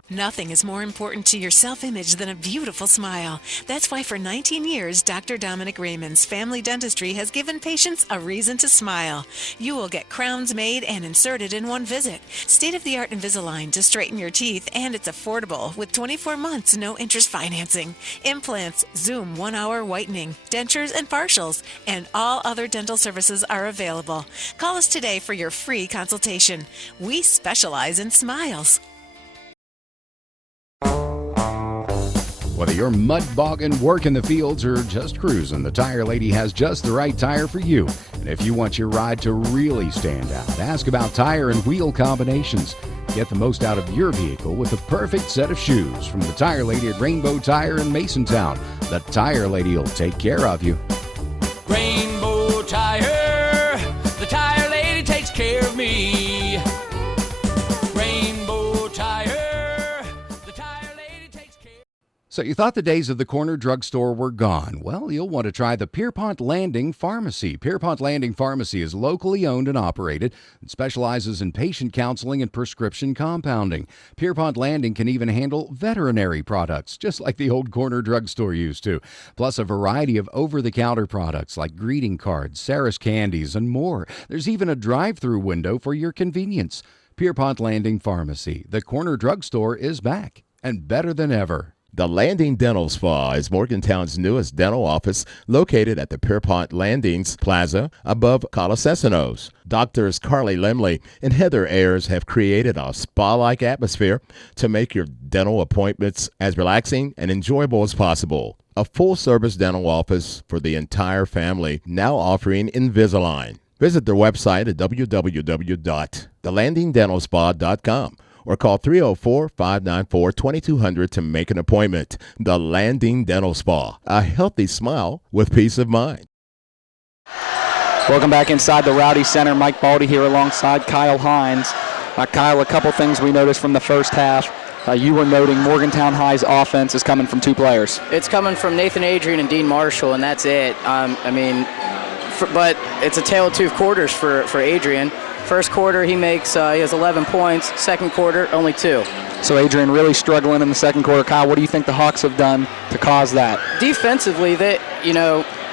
Nothing is more important to your self-image than a beautiful smile. That's why for 19 years, Dr. Dominic Raymond's Family Dentistry has given patients a reason to smile. You will get crowns made and inserted in one visit. State-of-the-art Invisalign to straighten your teeth, and it's affordable with 24 months no-interest financing. Implants, Zoom 1-hour whitening, dentures and partials, and all other dental services are available. Call us today for your free consultation. We specialize in smiles. Whether you're mud bogging, working the fields, or just cruising, the Tire Lady has just the right tire for you. And if you want your ride to really stand out, ask about tire and wheel combinations. Get the most out of your vehicle with the perfect set of shoes from the Tire Lady at Rainbow Tire in Masontown. The Tire Lady will take care of you. Rainbow Tire, the Tire Lady takes care of me. Rainbow Tire, the Tire Lady takes care. So you thought the days of the corner drugstore were gone. Well, you'll want to try the Pierpont Landing Pharmacy. Pierpont Landing Pharmacy is locally owned and operated and specializes in patient counseling and prescription compounding. Pierpont Landing can even handle veterinary products, just like the old corner drugstore used to, plus a variety of over-the-counter products like greeting cards, Sarah's candies, and more. There's even a drive-through window for your convenience. Pierpont Landing Pharmacy. The corner drugstore is back and better than ever. The Landing Dental Spa is Morgantown's newest dental office located at the Pierpont Landings Plaza above Colasesanos. Doctors Carly Lemley and Heather Ayers have created a spa-like atmosphere to make your dental appointments as relaxing and enjoyable as possible. A full-service dental office for the entire family, now offering Invisalign. Visit their website at www.thelandingdentalspa.com. or call 304-594-2200 to make an appointment. The Landing Dental Spa, a healthy smile with peace of mind. Welcome back inside the Rowdy Center. Mike Baldy here alongside Kyle Hines. Kyle, a couple things we noticed from the first half. You were noting Morgantown High's offense is coming from two players. It's coming from Nathan Adrian and Dean Marshall, and that's it. But it's a tale of two quarters for Adrian. First quarter, he has 11 points. Second quarter, only 2. So Adrian really struggling in the second quarter. Kyle, what do you think the Hawks have done to cause that? Defensively,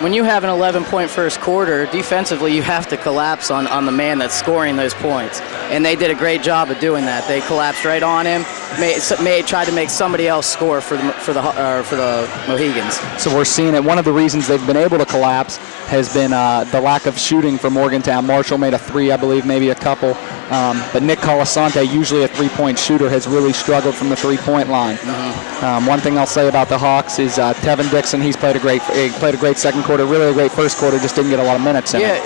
when you have an 11-point first quarter, defensively you have to collapse on the man that's scoring those points. And they did a great job of doing that. They collapsed right on him, tried to make somebody else score for the Mohigans. So we're seeing it. One of the reasons they've been able to collapse has been the lack of shooting for Morgantown. Marshall made a 3, I believe, maybe a couple. But Nick Colasante, usually a three-point shooter, has really struggled from the three-point line. Mm-hmm. One thing I'll say about the Hawks is Tevin Dixon. He played a great second quarter, really a great first quarter, just didn't get a lot of minutes in it.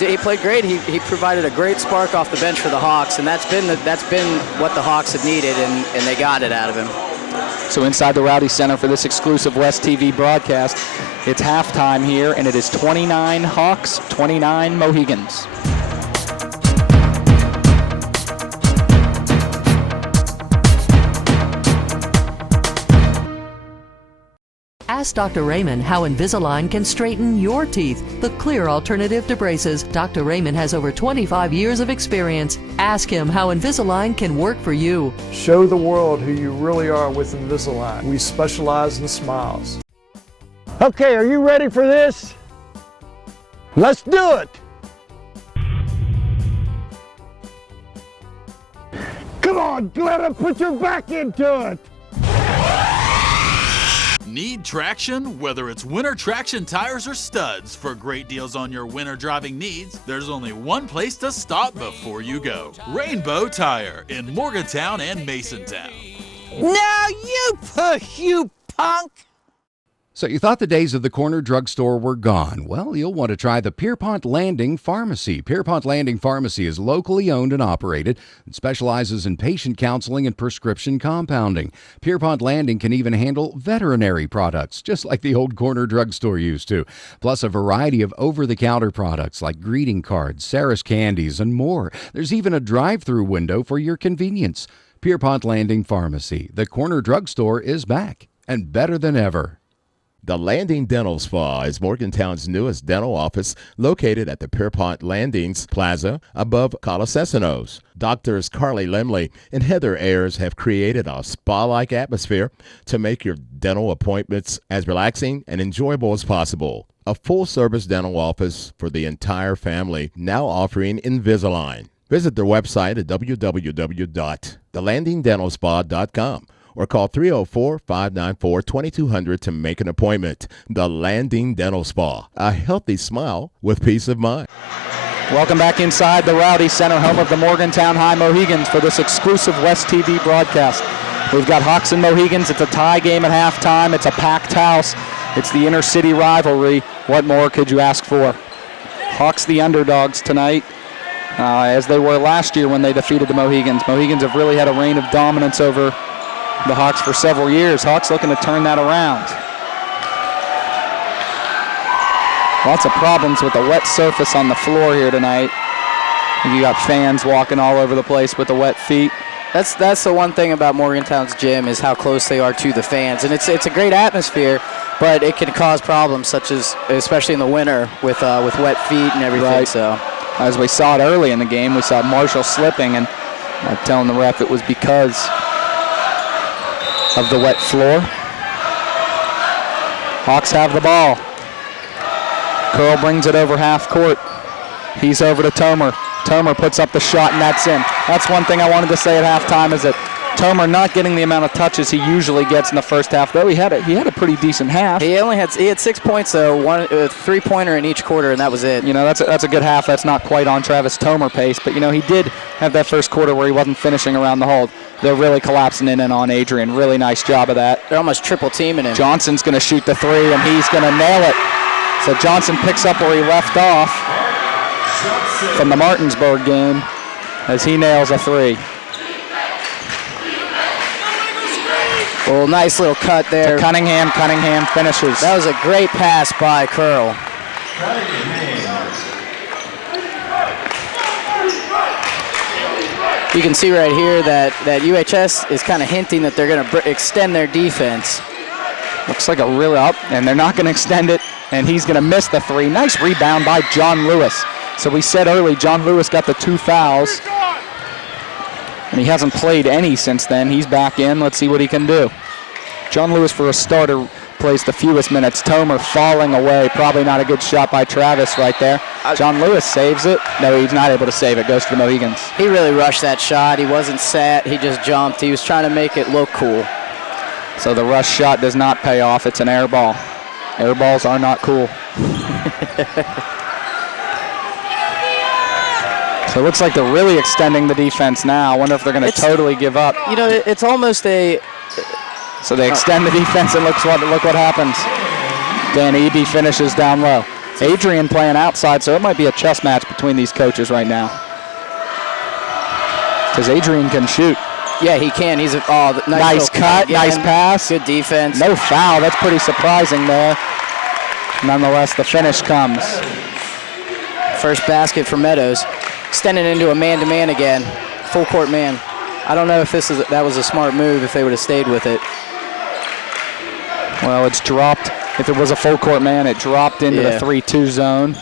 He played great. He provided a great spark off the bench for the Hawks, and that's been what the Hawks have needed, and they got it out of him. So inside the Rowdy Center for this exclusive West TV broadcast, it's halftime here, and it is 29 Hawks, 29 Mohigans. Ask Dr. Raymond how Invisalign can straighten your teeth, the clear alternative to braces. Dr. Raymond has over 25 years of experience. Ask him how Invisalign can work for you. Show the world who you really are with Invisalign. We specialize in smiles. Okay, are you ready for this? Let's do it! Come on, Glenda, put your back into it! Need traction? Whether it's winter traction tires or studs, for great deals on your winter driving needs, there's only one place to stop before you go. Rainbow Tire in Morgantown and Masontown. Now you punk! So you thought the days of the corner drugstore were gone. Well, you'll want to try the Pierpont Landing Pharmacy. Pierpont Landing Pharmacy is locally owned and operated and specializes in patient counseling and prescription compounding. Pierpont Landing can even handle veterinary products, just like the old corner drugstore used to, plus a variety of over-the-counter products like greeting cards, Sarah's candies, and more. There's even a drive-through window for your convenience. Pierpont Landing Pharmacy. The corner drugstore is back and better than ever. The Landing Dental Spa is Morgantown's newest dental office located at the Pierpont Landings Plaza above Colasesanos. Doctors Carly Lemley and Heather Ayers have created a spa-like atmosphere to make your dental appointments as relaxing and enjoyable as possible. A full-service dental office for the entire family, now offering Invisalign. Visit their website at www.thelandingdentalspa.com. or call 304-594-2200 to make an appointment. The Landing Dental Spa, a healthy smile with peace of mind. Welcome back inside the Rowdy Center, home of the Morgantown High Mohigans, for this exclusive West TV broadcast. We've got Hawks and Mohigans. It's a tie game at halftime. It's a packed house. It's the inner city rivalry. What more could you ask for? Hawks the underdogs tonight, as they were last year when they defeated the Mohigans. Mohigans have really had a reign of dominance over the Hawks for several years. Hawks looking to turn that around. Lots of problems with the wet surface on the floor here tonight. You got fans walking all over the place with the wet feet. That's the one thing about Morgantown's gym is how close they are to the fans, and it's a great atmosphere, but it can cause problems such as, especially in the winter, with wet feet and everything. Right. So, as we saw it early in the game, we saw Marshall slipping, and telling the ref it was because of the wet floor. Hawks have the ball. Curl brings it over half court. He's over to Tomer. Tomer puts up the shot, and that's in. That's one thing I wanted to say at halftime is that Tomer not getting the amount of touches he usually gets in the first half, though he had a pretty decent half. He had 6 points though, one 3-pointer in each quarter, and that was it. You know, that's a good half. That's not quite on Travis Tomer pace, but you know, he did have that first quarter where he wasn't finishing around the hole. They're really collapsing in and on Adrian. Really nice job of that. They're almost triple teaming him. Johnson's going to shoot the 3, and he's going to nail it. So Johnson picks up where he left off from the Martinsburg game as he nails a 3. Well, nice little cut there. To Cunningham. Cunningham finishes. That was a great pass by Curl. You can see right here that UHS is kind of hinting that they're going to extend their defense. Looks like a really up, and they're not going to extend it, and he's going to miss the 3. Nice rebound by John Lewis. So we said early, John Lewis got the 2 fouls, and he hasn't played any since then. He's back in. Let's see what he can do. John Lewis, for a starter, plays the fewest minutes. Tomer falling away. Probably not a good shot by Travis right there. John Lewis saves it. No, he's not able to save it. Goes to the Mohigans. He really rushed that shot. He wasn't set. He just jumped. He was trying to make it look cool. So the rush shot does not pay off. It's an air ball. Air balls are not cool. So it looks like they're really extending the defense now. I wonder if they're going to totally give up. You know, it's almost a... So they extend the defense, and look what happens. Dan Eby finishes down low. Adrian playing outside, so it might be a chess match between these coaches right now. Because Adrian can shoot. Yeah, he can. He's nice cut, nice pass. Good defense. No foul. That's pretty surprising there. Nonetheless, the finish comes. First basket for Meadows. Extending into a man-to-man again. Full court man. I don't know if that was a smart move if they would have stayed with it. Well, it's dropped. If it was a full court man, it dropped into the 3-2 zone.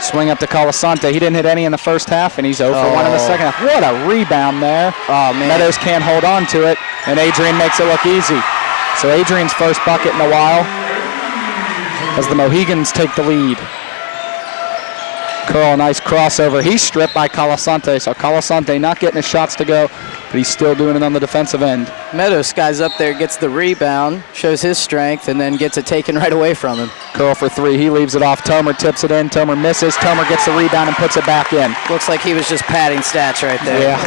Swing up to Colasante. He didn't hit any in the first half, and he's 0 for 1 in the second half. What a rebound there. Oh, man. Meadows can't hold on to it, and Adrian makes it look easy. So Adrian's first bucket in a while as the Mohigans take the lead. Curl, nice crossover. He's stripped by Colasante, so Colasante not getting his shots to go, but he's still doing it on the defensive end. Meadows guys up there, gets the rebound, shows his strength, and then gets it taken right away from him. Curl for 3, he leaves it off. Tomer tips it in. Tomer misses. Tomer gets the rebound and puts it back in. Looks like he was just padding stats right there. Yeah.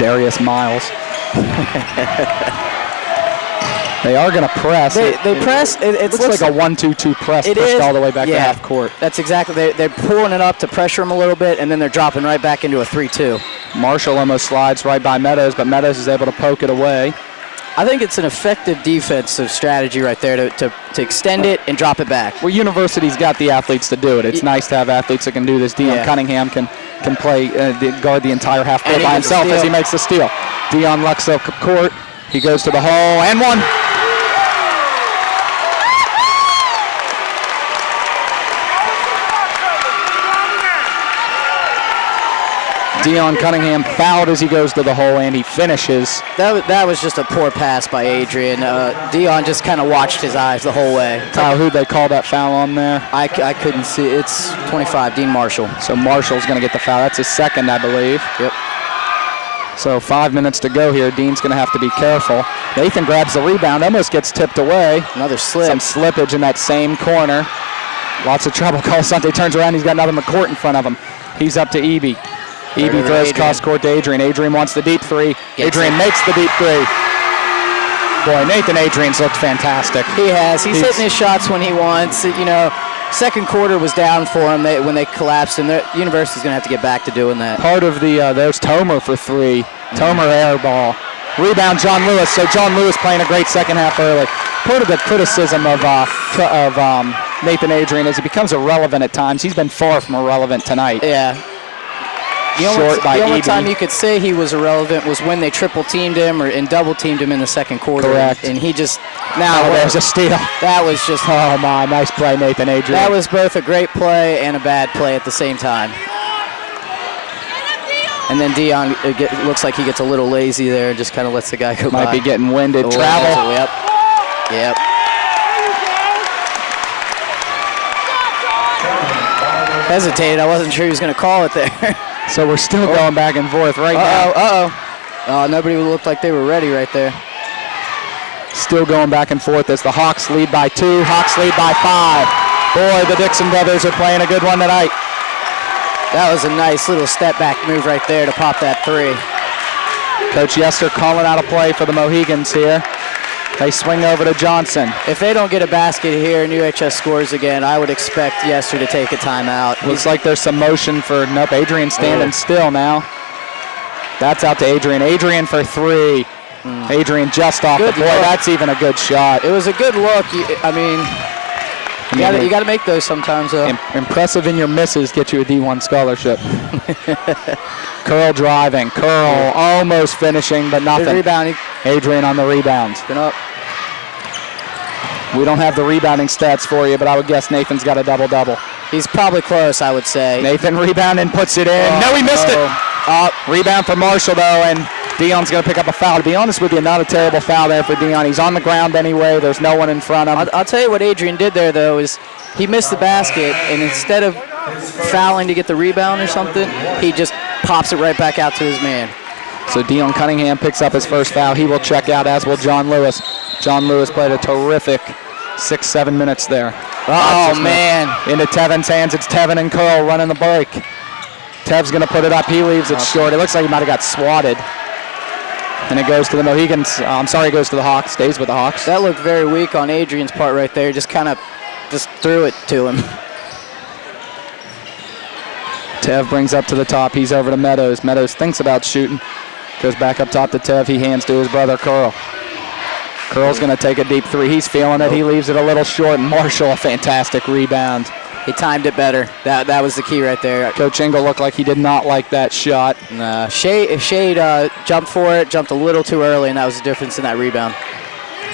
Darius Miles. They are going to press. They press. It looks like a 1-2-2 press pushed all the way back to half court. That's exactly. They're pulling it up to pressure him a little bit, and then they're dropping right back into a 3-2. Marshall almost slides right by Meadows, but Meadows is able to poke it away. I think it's an effective defensive strategy right there to extend it and drop it back. Well, University's got the athletes to do it. It's nice to have athletes that can do this. Dion Cunningham can play guard the entire half court by himself as he makes the steal. Dion looks up court. He goes to the hole and one. Dion Cunningham fouled as he goes to the hole, and he finishes. That was just a poor pass by Adrian. Dion just kind of watched his eyes the whole way. Who'd they call that foul on there? I couldn't see. It's 25, Dean Marshall. So Marshall's going to get the foul. That's his second, I believe. Yep. So 5 minutes to go here. Dean's going to have to be careful. Nathan grabs the rebound, almost gets tipped away. Another slip. Some slippage in that same corner. Lots of trouble. Colasante turns around. He's got nothing but court in front of him. He's up to Eby. Eby throws cross court to Adrian. Adrian wants the deep 3. Adrian makes the deep 3. Boy, Nathan Adrian's looked fantastic. He has. He's hitting his shots when he wants. You know, second quarter was down for him when they collapsed, and the University's going to have to get back to doing that. Part of there's Tomer for 3. Tomer air ball. Rebound, John Lewis. So John Lewis playing a great second half early. Part of the criticism of Nathan Adrian is he becomes irrelevant at times. He's been far from irrelevant tonight. Yeah. short by The only Eby. time you could say he was irrelevant was when they triple teamed him and double teamed him in the second quarter. Correct. And he just there's a steal. That was just oh my, nice play, Nathan Adrian. That was both a great play and a bad play at the same time. And then Dion looks like he gets a little lazy there and just kind of lets the guy go by. Might be getting winded. Travel. Yep. Hesitated. I wasn't sure he was going to call it there. So we're still going back and forth right now. Nobody looked like they were ready right there. Still going back and forth as the Hawks lead by 2. Hawks lead by 5. Boy, the Dixon brothers are playing a good one tonight. That was a nice little step back move right there to pop that 3. Coach Yester calling out a play for the Mohigans here. They swing over to Johnson. If they don't get a basket here and UHS scores again, I would expect Yester to take a timeout. Looks like there's some motion for, nope, Adrian standing still now. That's out to Adrian. Adrian for 3. Adrian just off the boy. That's even a good shot. It was a good look. I mean, you got to make those sometimes, though. Impressive in your misses get you a D1 scholarship. Curl driving. Curl almost finishing, but nothing. Good rebounding. Adrian on the rebound. Been up. We don't have the rebounding stats for you, but I would guess Nathan's got a double-double. He's probably close, I would say. Nathan rebounding, puts it in. No, he missed it. Rebound for Marshall, though, and Dion's going to pick up a foul. To be honest with you, not a terrible foul there for Dion. He's on the ground anyway. There's no one in front of him. I'll tell you what Adrian did there, though, is he missed the basket, and instead of fouling to get the rebound or something, he just pops it right back out to his man. So Dion Cunningham picks up his first foul. He will check out, as will John Lewis. John Lewis played a terrific 6-7 minutes there. Oh, man. Into Tevin's hands. It's Tevin and Curl running the break. Tev's going to put it up. He leaves it short. It looks like he might have got swatted. And it goes to the Mohigans. It goes to the Hawks. Stays with the Hawks. That looked very weak on Adrian's part right there. Just threw it to him. Tev brings up to the top. He's over to Meadows. Meadows thinks about shooting. Goes back up top to Tev. He hands to his brother, Curl. Curl's going to take a deep 3. He's feeling it. He leaves it a little short. And Marshall, a fantastic rebound. He timed it better. That was the key right there. Coach Engel looked like he did not like that shot. Shade jumped for it, jumped a little too early, and that was the difference in that rebound.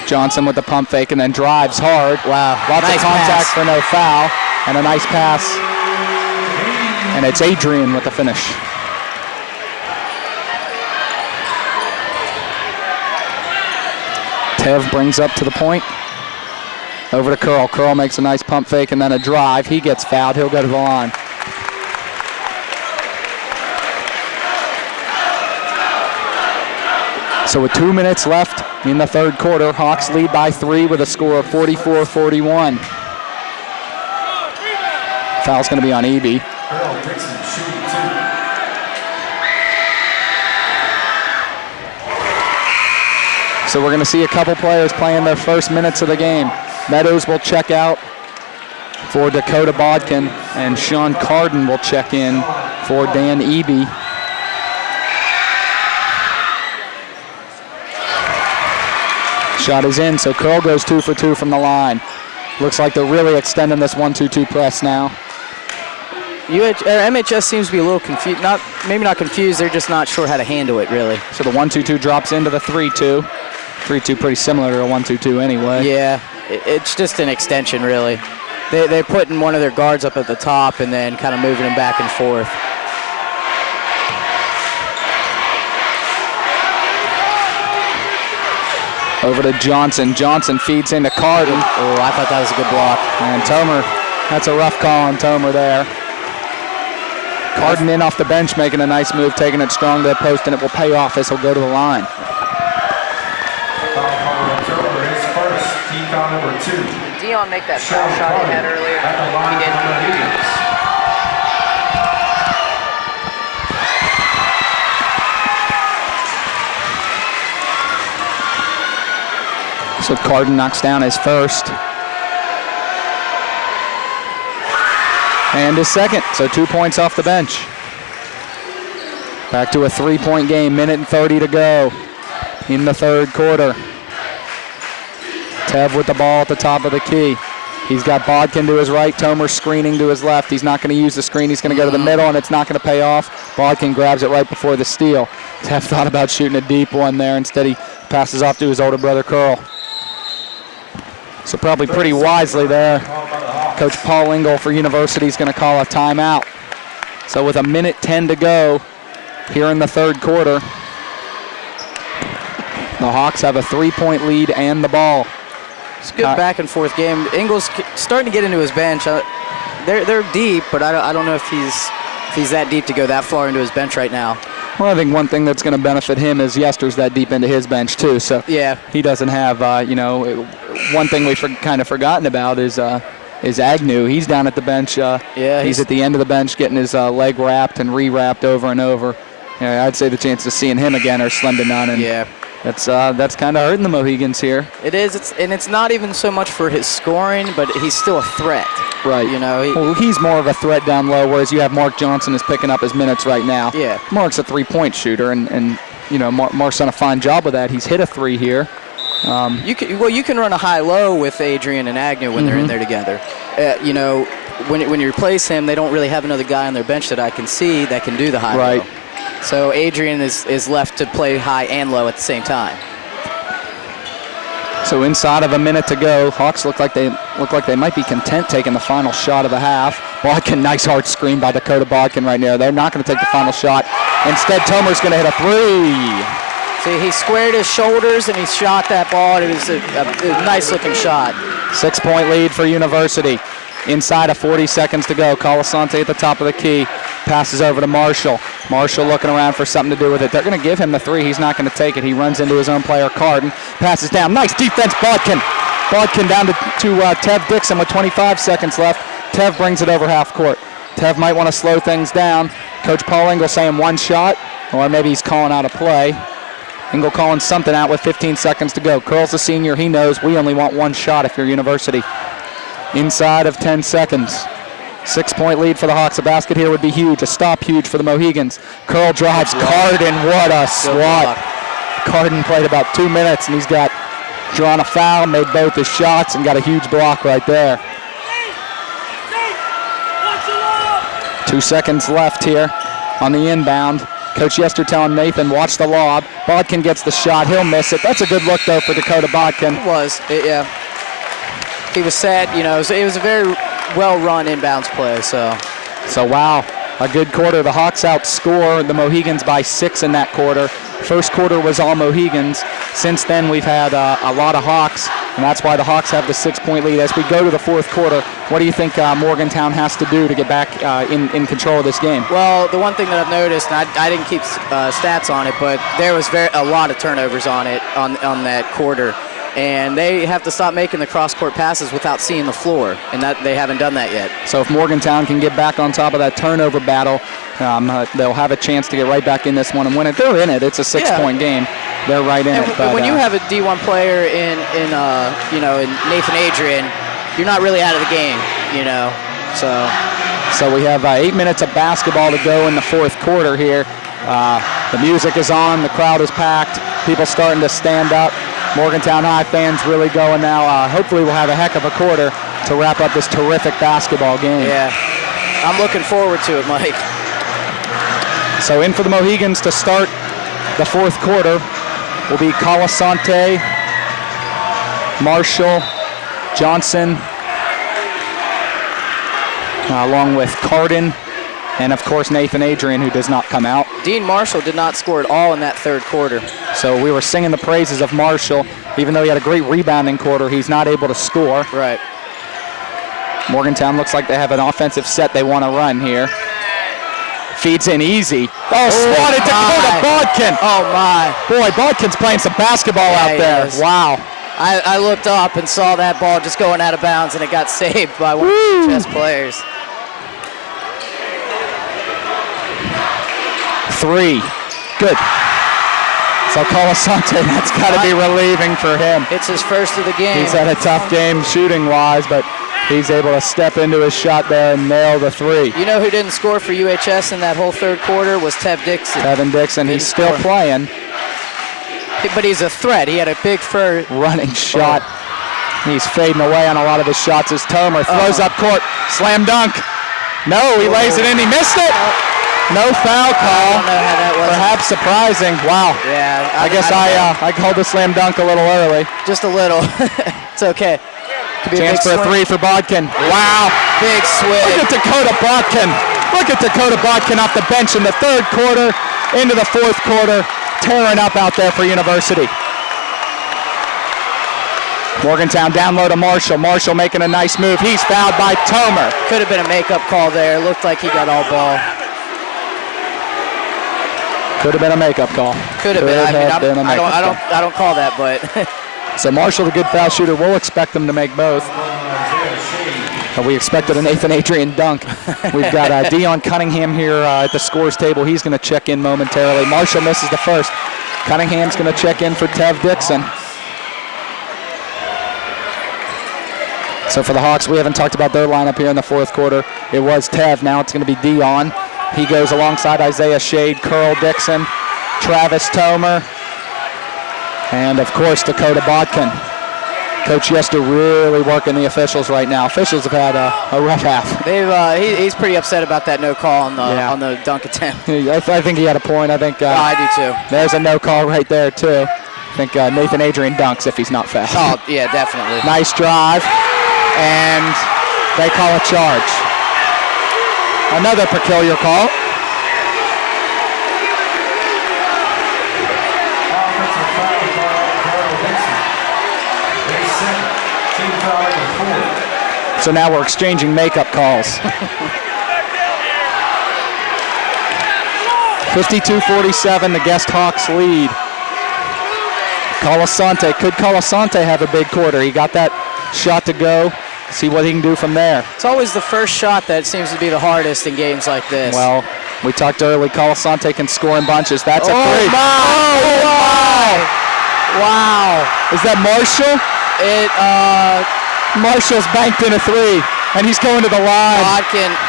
Johnson with the pump fake and then drives hard. Wow. Lots nice of contact pass. for no foul. And a nice pass. And it's Adrian with the finish. Tev brings up to the point. Over to Curl. Curl makes a nice pump fake and then a drive. He gets fouled. He'll go to the line. So with 2 minutes left in the third quarter, Hawks lead by 3 with a score of 44-41. Foul's going to be on Eby. So we're going to see a couple players playing their first minutes of the game. Meadows will check out for Dakota Bodkin, and Sean Carden will check in for Dan Eby. Shot is in, so Curl goes 2 for 2 from the line. Looks like they're really extending this 1-2-2 press now. MHS seems to be a little confused. Maybe not confused, they're just not sure how to handle it, really. So the 1-2-2 drops into the 3-2. 3-2 pretty similar to a 1-2-2 anyway. Yeah, it's just an extension, really. They're putting one of their guards up at the top and then kind of moving him back and forth. Over to Johnson. Johnson feeds into Carden. Oh, I thought that was a good block. And Tomer, that's a rough call on Tomer there. Carden in off the bench, making a nice move, taking it strong to the post, and it will pay off as he'll go to the line. Did Dion make that foul shot he had earlier? He did. So Carden knocks down his first. And his second, so 2 points off the bench. Back to a 3-point game, minute and 30 to go in the third quarter. Tev with the ball at the top of the key. He's got Bodkin to his right, Tomer screening to his left. He's not going to use the screen. He's going to go to the middle, and it's not going to pay off. Bodkin grabs it right before the steal. Tev thought about shooting a deep one there. Instead, he passes off to his older brother, Curl. So probably pretty wisely there, Coach Paul Engel for University is going to call a timeout. So with 1:10 to go here in the third quarter, the Hawks have a 3-point lead and the ball. It's a good back and forth game. Engel's starting to get into his bench. They're deep, but I don't know if he's that deep to go that far into his bench right now. Well, I think one thing that's going to benefit him is Yester's that deep into his bench too. So yeah, he doesn't have, one thing we've kind of forgotten about is Agnew. He's down at the bench. He's at the end of the bench getting his leg wrapped and re-wrapped over and over. I'd say the chances of seeing him again are slim to none. And yeah. That's kind of hurting the Mohigans here. It is. It's not even so much for his scoring, but he's still a threat. Right. He's more of a threat down low, whereas you have Mark Johnson is picking up his minutes right now. Yeah. Mark's a 3-point shooter, and Mark's done a fine job with that. He's hit a 3 here. You can run a high-low with Adrian and Agnew when they're in there together. When you replace him, they don't really have another guy on their bench that I can see that can do the high-low. Right. So Adrian is left to play high and low at the same time. So inside of 1 minute to go, Hawks look like they might be content taking the final shot of the half. Bodkin, nice hard screen by Dakota Bodkin right there. They're not going to take the final shot. Instead, Tomer's going to hit a 3. See, he squared his shoulders and he shot that ball. It was a nice-looking shot. 6-point lead for University. Inside of 40 seconds to go. Colasante at the top of the key. Passes over to Marshall. Marshall looking around for something to do with it. They're going to give him the 3. He's not going to take it. He runs into his own player, Carden. Passes down. Nice defense, Bodkin. Bodkin down to Tev Dixon with 25 seconds left. Tev brings it over half court. Tev might want to slow things down. Coach Paul Engel saying 1 shot, or maybe he's calling out a play. Engel calling something out with 15 seconds to go. Curl's a senior. He knows we only want 1 shot if you're University. Inside of 10 seconds. 6-point lead for the Hawks. A basket here would be huge. A stop huge for the Mohigans. Curl drives. Carden, what a swat. Carden played about 2 minutes, and he's drawn a foul, made both his shots, and got a huge block right there. 2 seconds left here on the inbound. Coach Yester telling Nathan, watch the lob. Bodkin gets the shot. He'll miss it. That's a good look, though, for Dakota Bodkin. It was. Yeah. He was set. It was a very well-run inbounds play. So wow, a good quarter. The Hawks outscore the Mohigans by 6 in that quarter. First quarter was all Mohigans. Since then, we've had a lot of Hawks, and that's why the Hawks have the 6-point lead. As we go to the fourth quarter, what do you think Morgantown has to do to get back in control of this game? Well, the one thing that I've noticed, and I didn't keep stats on it, but there was a lot of turnovers on that quarter. And they have to stop making the cross-court passes without seeing the floor, and that they haven't done that yet. So if Morgantown can get back on top of that turnover battle, they'll have a chance to get right back in this one and win it. They're in it. It's a 6-point game. They're right in it. But when you have a D1 player in Nathan Adrian, you're not really out of the game, So we have 8 minutes of basketball to go in the fourth quarter here. The music is on. The crowd is packed. People starting to stand up. Morgantown High fans really going now. Hopefully we'll have a heck of a quarter to wrap up this terrific basketball game. Yeah, I'm looking forward to it, Mike. So in for the Mohigans to start the fourth quarter will be Colasante, Marshall, Johnson, along with Carden, and of course Nathan Adrian, who does not come out. Dean Marshall did not score at all in that third quarter. So we were singing the praises of Marshall. Even though he had a great rebounding quarter, he's not able to score. Right. Morgantown looks like they have an offensive set they want to run here. Feeds in easy. Swatted Dakota Bodkin. Oh, my. Boy, Bodkin's playing some basketball out there. Wow. I looked up and saw that ball just going out of bounds, and it got saved by one of the best players. 3. Good. So Colasante, that's got to be relieving for him. It's his first of the game. He's had a tough game shooting-wise, but he's able to step into his shot there and nail the 3. You know who didn't score for UHS in that whole third quarter was Tev Dixon. Tevin Dixon, he's still playing. But he's a threat. He had a big running shot. He's fading away on a lot of his shots as Tomer throws up court. Slam dunk. No, he lays it in. He missed it. No foul call. I don't know how that was. Perhaps surprising. Wow. Yeah. I guess I called the slam dunk a little early. Just a little. It's okay. Could be Chance for a three for Bodkin. Wow. Big swing. Look at Dakota Bodkin. Look at Dakota Bodkin off the bench in the third quarter, into the fourth quarter, tearing up out there for University. Morgantown down low to Marshall. Marshall making a nice move. He's fouled by Tomer. Could have been a makeup call there. Looked like he got all ball. Could have been a makeup call. Could have been. I don't call that, but. So Marshall, the good foul shooter, we'll expect them to make both. We expected a Nathan Adrian dunk. We've got Dion Cunningham here at the scores table. He's going to check in momentarily. Marshall misses the first. Cunningham's going to check in for Tev Dixon. So for the Hawks, we haven't talked about their lineup here in the fourth quarter. It was Tev. Now it's going to be Dion. He goes alongside Isaiah Shade, Curl Dixon, Travis Tomer, and, of course, Dakota Bodkin. Coach Yester really working the officials right now. Officials have had a rough half. He's pretty upset about that no call on the dunk attempt. I think he had a point. I think I do too. There's a no call right there, too. I think Nathan Adrian dunks if he's not fouled. Oh, yeah, definitely. Nice drive, and they call a charge. Another peculiar call. So now we're exchanging makeup calls. 52-47, the guest Hawks lead. Colasante, could Colasante have a big quarter? He got that shot to go. See what he can do from there. It's always the first shot that seems to be the hardest in games like this. Well, we talked early, Colasante can score in bunches. That's a three. Wow. Is that Marshall? Marshall's banked in a three, and he's going to the line.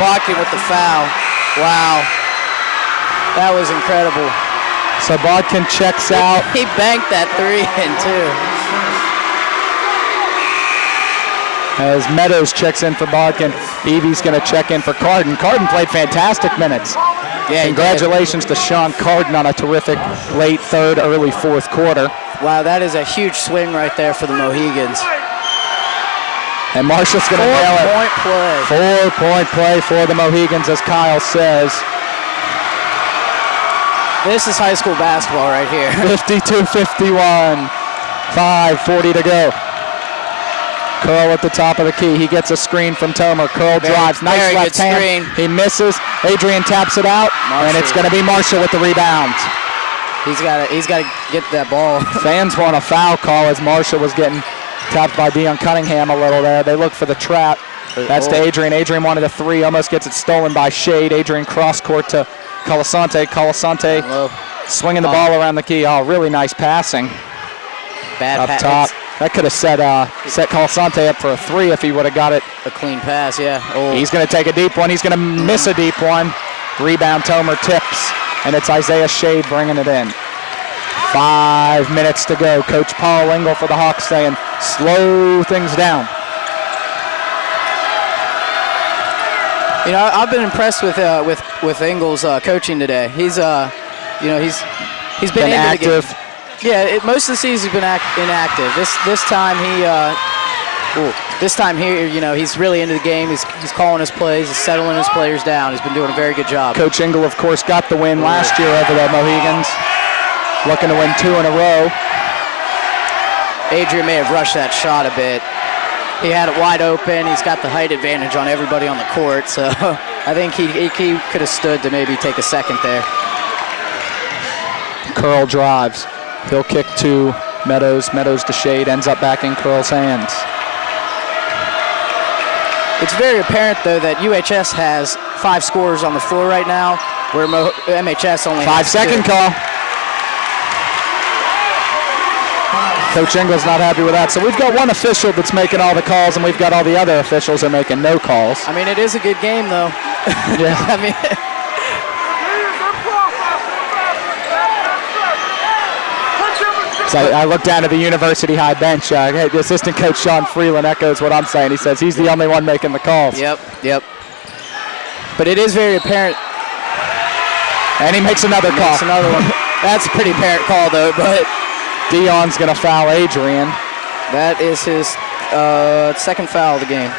Bodkin with the foul. Wow. That was incredible. So Bodkin checks out. He banked that three in, too. As Meadows checks in for Bodkin, Evie's going to check in for Carden. Carden played fantastic minutes. Yeah, congratulations to Sean Carden on a terrific late third, early fourth quarter. Wow, that is a huge swing right there for the Mohigans. And Marshall's going to nail it. 4-point play. 4-point play for the Mohigans, as Kyle says. This is high school basketball right here. 52-51. 5:40 to go. Curl at the top of the key. He gets a screen from Tomer. Curl drives. Nice left hand. He misses. Adrian taps it out. And it's going to be Marshall with the rebound. He's got to get that ball. Fans want a foul call as Marshall was getting tapped by Dion Cunningham a little there. They look for the trap. That's to Adrian. Adrian wanted a three. Almost gets it stolen by Shade. Adrian cross court to Colasante. Colasante swinging the ball around the key. Oh, really nice passing. Bad up top. That could have set Colasante up for a three if he would have got it. A clean pass, yeah. He's going to take a deep one. He's going to miss a deep one. Rebound, Tomer tips, and it's Isaiah Shade bringing it in. 5 minutes to go. Coach Paul Engel for the Hawks saying, slow things down. You know, I've been impressed with Engel's coaching today. He's been active. Most of the season he's been inactive. This time here, you know, he's really into the game. He's calling his plays. He's settling his players down. He's been doing a very good job. Coach Engel, of course, got the win last year over the Mohigans. Looking to win 2 in a row. Adrian may have rushed that shot a bit. He had it wide open. He's got the height advantage on everybody on the court, so I think he could have stood to maybe take a second there. Curl drives. He'll kick to Meadows. Meadows to Shade. Ends up back in Curl's hands. It's very apparent, though, that UHS has 5 scorers on the floor right now, where MHS only has 5-second call. Coach Engel's not happy with that. So we've got one official that's making all the calls, and we've got all the other officials are making no calls. I mean, it is a good game, though. Yeah. I mean, so I look down at the University High bench. The assistant coach Sean Freeland echoes what I'm saying. He says he's the only one making the calls. Yep. But it is very apparent. And he makes another call. Makes another one. That's a pretty apparent call, though, but Dion's going to foul Adrian. that is his second foul of the game.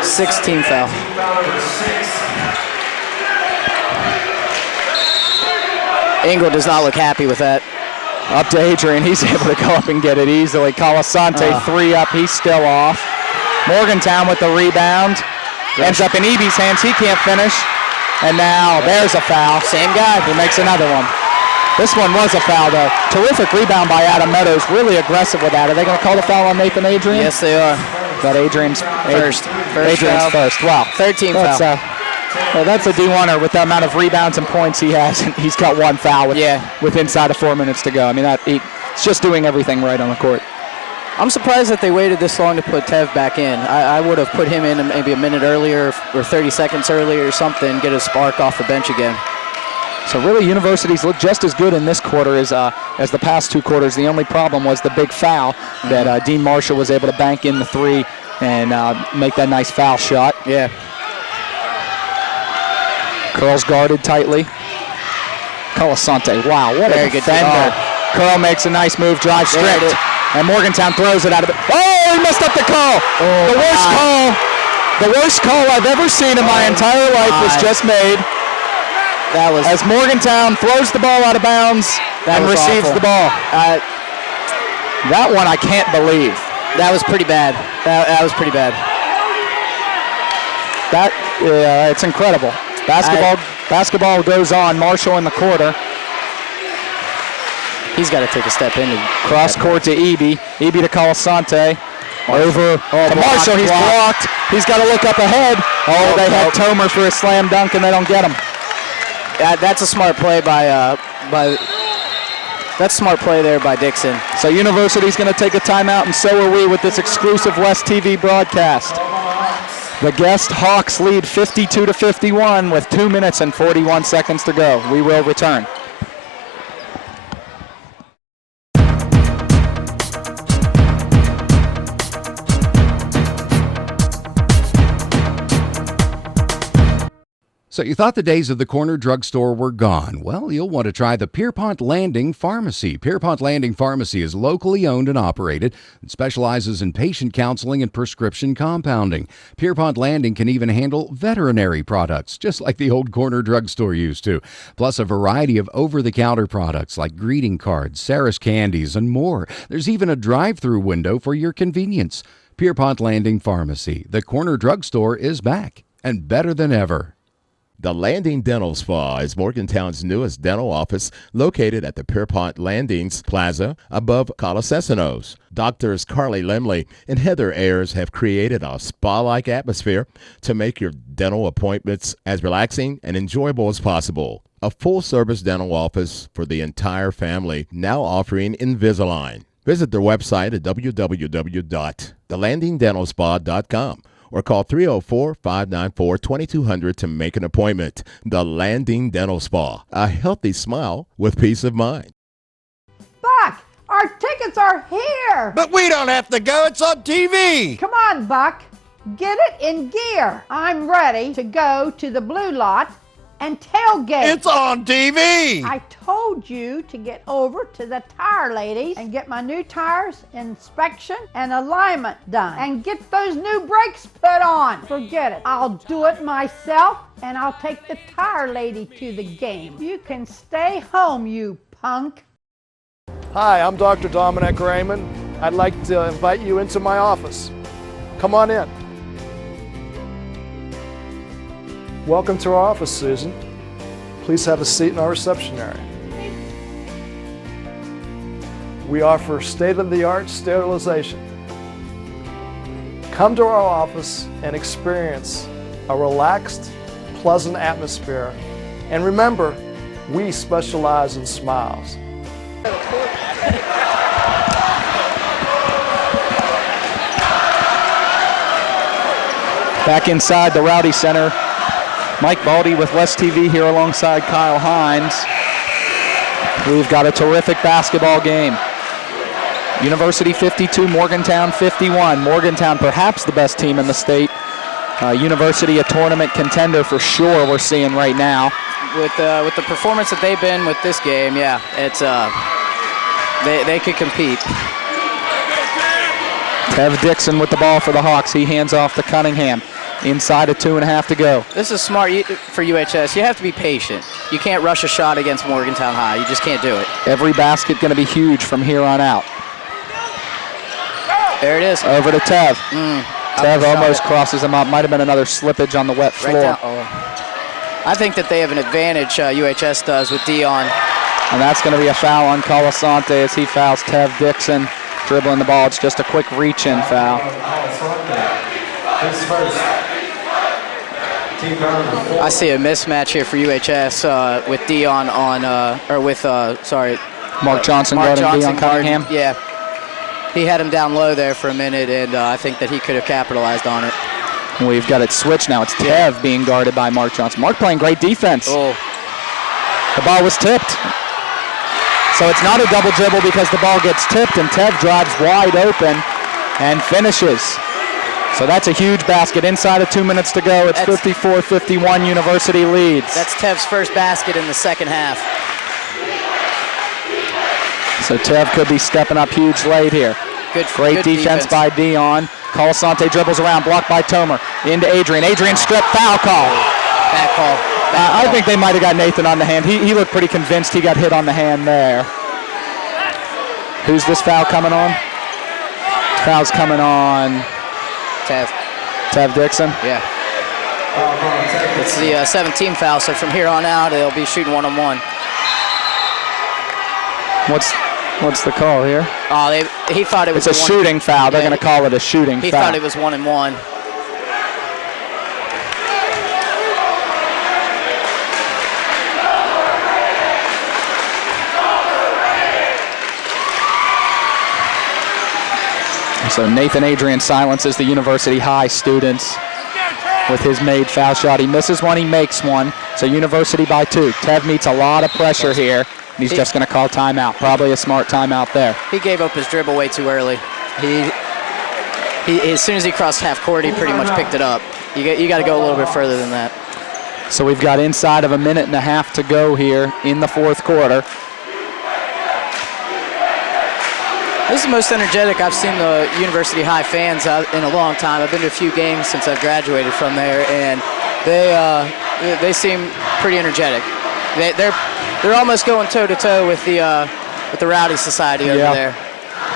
16th foul. Engel does not look happy with that. Up to Adrian. He's able to go up and get it easily. Colasante 3 up. He's still off. Morgantown with the rebound. Ends up in Eby's hands. He can't finish. And now there's a foul. Same guy. He makes another one. This one was a foul, though. Terrific rebound by Adam Meadows. Really aggressive with that. Are they going to call the foul on Nathan Adrian? Yes, they are. But Adrian's First Adrian's foul. first. Wow. 13th foul. Well, that's a D1er with the amount of rebounds and points he has. He's got one foul with inside of 4 minutes to go. I mean, he's just doing everything right on the court. I'm surprised that they waited this long to put Tev back in. I would have put him in maybe a minute earlier or 30 seconds earlier or something, get a spark off the bench again. So really, universities look just as good in this quarter as the past 2 quarters. The only problem was the big foul that Dean Marshall was able to bank in the 3 and make that nice foul shot. Yeah. Curl's guarded tightly. Colasante, wow, what Very a good defender. Curl makes a nice move, drive strict, and Morgantown throws it out of it. Oh, he messed up the call. The worst call I've ever seen in my entire life was just made. That was as Morgantown throws the ball out of bounds and receives awful. the ball. That one I can't believe. That was pretty bad. That was pretty bad. It's incredible. Basketball goes on. Marshall in the quarter. He's got to take a step in. Cross court to Eby. Eby to Colasante. Over to Marshall. He's blocked. He's got to look up ahead. They had Tomer for a slam dunk, and they don't get him. That's a smart play that's smart play there by Dixon. So University's going to take a timeout, and so are we with this exclusive West TV broadcast. The guest Hawks lead 52-51 with 2 minutes and 41 seconds to go. We will return. So you thought the days of the corner drugstore were gone. Well, you'll want to try the Pierpont Landing Pharmacy. Pierpont Landing Pharmacy is locally owned and operated and specializes in patient counseling and prescription compounding. Pierpont Landing can even handle veterinary products, just like the old corner drugstore used to, plus a variety of over-the-counter products like greeting cards, Sarah's candies, and more. There's even a drive-through window for your convenience. Pierpont Landing Pharmacy. The corner drugstore is back and better than ever. The Landing Dental Spa is Morgantown's newest dental office located at the Pierpont Landings Plaza above Colasesano's. Doctors Carly Lemley and Heather Ayers have created a spa-like atmosphere to make your dental appointments as relaxing and enjoyable as possible. A full-service dental office for the entire family, now offering Invisalign. Visit their website at www.thelandingdentalspa.com. or call 304-594-2200 to make an appointment. The Landing Dental Spa, a healthy smile with peace of mind. Buck, our tickets are here. But we don't have to go, it's on TV. Come on, Buck, get it in gear. I'm ready to go to the blue lot and tailgate. It's on TV. I told you to get over to the tire ladies and get my new tires inspection and alignment done and get those new brakes put on. Forget it. I'll do it myself and I'll take the tire lady to the game. You can stay home, you punk. Hi, I'm Dr. Dominic Raymond. I'd like to invite you into my office. Come on in. Welcome to our office, Susan. Please have a seat in our reception area. We offer state-of-the-art sterilization. Come to our office and experience a relaxed, pleasant atmosphere. And remember, we specialize in smiles. Back inside the Rowdy Center, Mike Baldy with West TV here alongside Kyle Hines. We've got a terrific basketball game. University 52, Morgantown 51. Morgantown perhaps the best team in the state. University a tournament contender for sure we're seeing right now. with the performance that they've been with this game, yeah, it's they could compete. Tev Dixon with the ball for the Hawks. He hands off to Cunningham. Inside of 2.5 to go. This is smart for UHS. You have to be patient. You can't rush a shot against Morgantown High. You just can't do it. Every basket going to be huge from here on out. There it is. Over to Tev. Tev almost crosses him up. Might have been another slippage on the wet floor. I think that they have an advantage, UHS does, with Dion. And that's going to be a foul on Colasante as he fouls Tev Dixon. Dribbling the ball. It's just a quick reach-in foul. I see a mismatch here for UHS with Dion on, Mark Johnson guarding Dion Cunningham. Yeah. He had him down low there for a minute, and I think that he could have capitalized on it. We've got it switched now. It's Tev being guarded by Mark Johnson. Mark playing great defense. Oh. The ball was tipped. So it's not a double dribble because the ball gets tipped, and Tev drives wide open and finishes. So that's a huge basket. Inside of 2 minutes to go, it's 54-51, University leads. That's Tev's first basket in the second half. So Tev could be stepping up huge late here. Great defense by Dion. Colasante dribbles around, blocked by Tomer. Into Adrian. Adrian stripped, foul call. Bad call. I think they might have got Nathan on the hand. He looked pretty convinced he got hit on the hand there. Who's this foul coming on? Foul's coming on Tev Dixon? Yeah. It's the 17th foul, so from here on out, they'll be shooting one-on-one. What's the call here? Oh, he thought it was a shooting foul. They're going to call it a shooting foul. He thought it was 1-and-1. So Nathan Adrian silences the University High students with his made foul shot. He misses one, he makes one. So University by 2. Tev meets a lot of pressure here, and he's just going to call timeout. Probably a smart timeout there. He gave up his dribble way too early. He as soon as he crossed half court, he pretty much picked it up. You got to go a little bit further than that. So we've got inside of 1.5 minutes to go here in the fourth quarter. This is the most energetic I've seen the University High fans in a long time. I've been to a few games since I've graduated from there, and they seem pretty energetic. They're almost going toe-to-toe with the Rowdy Society over there.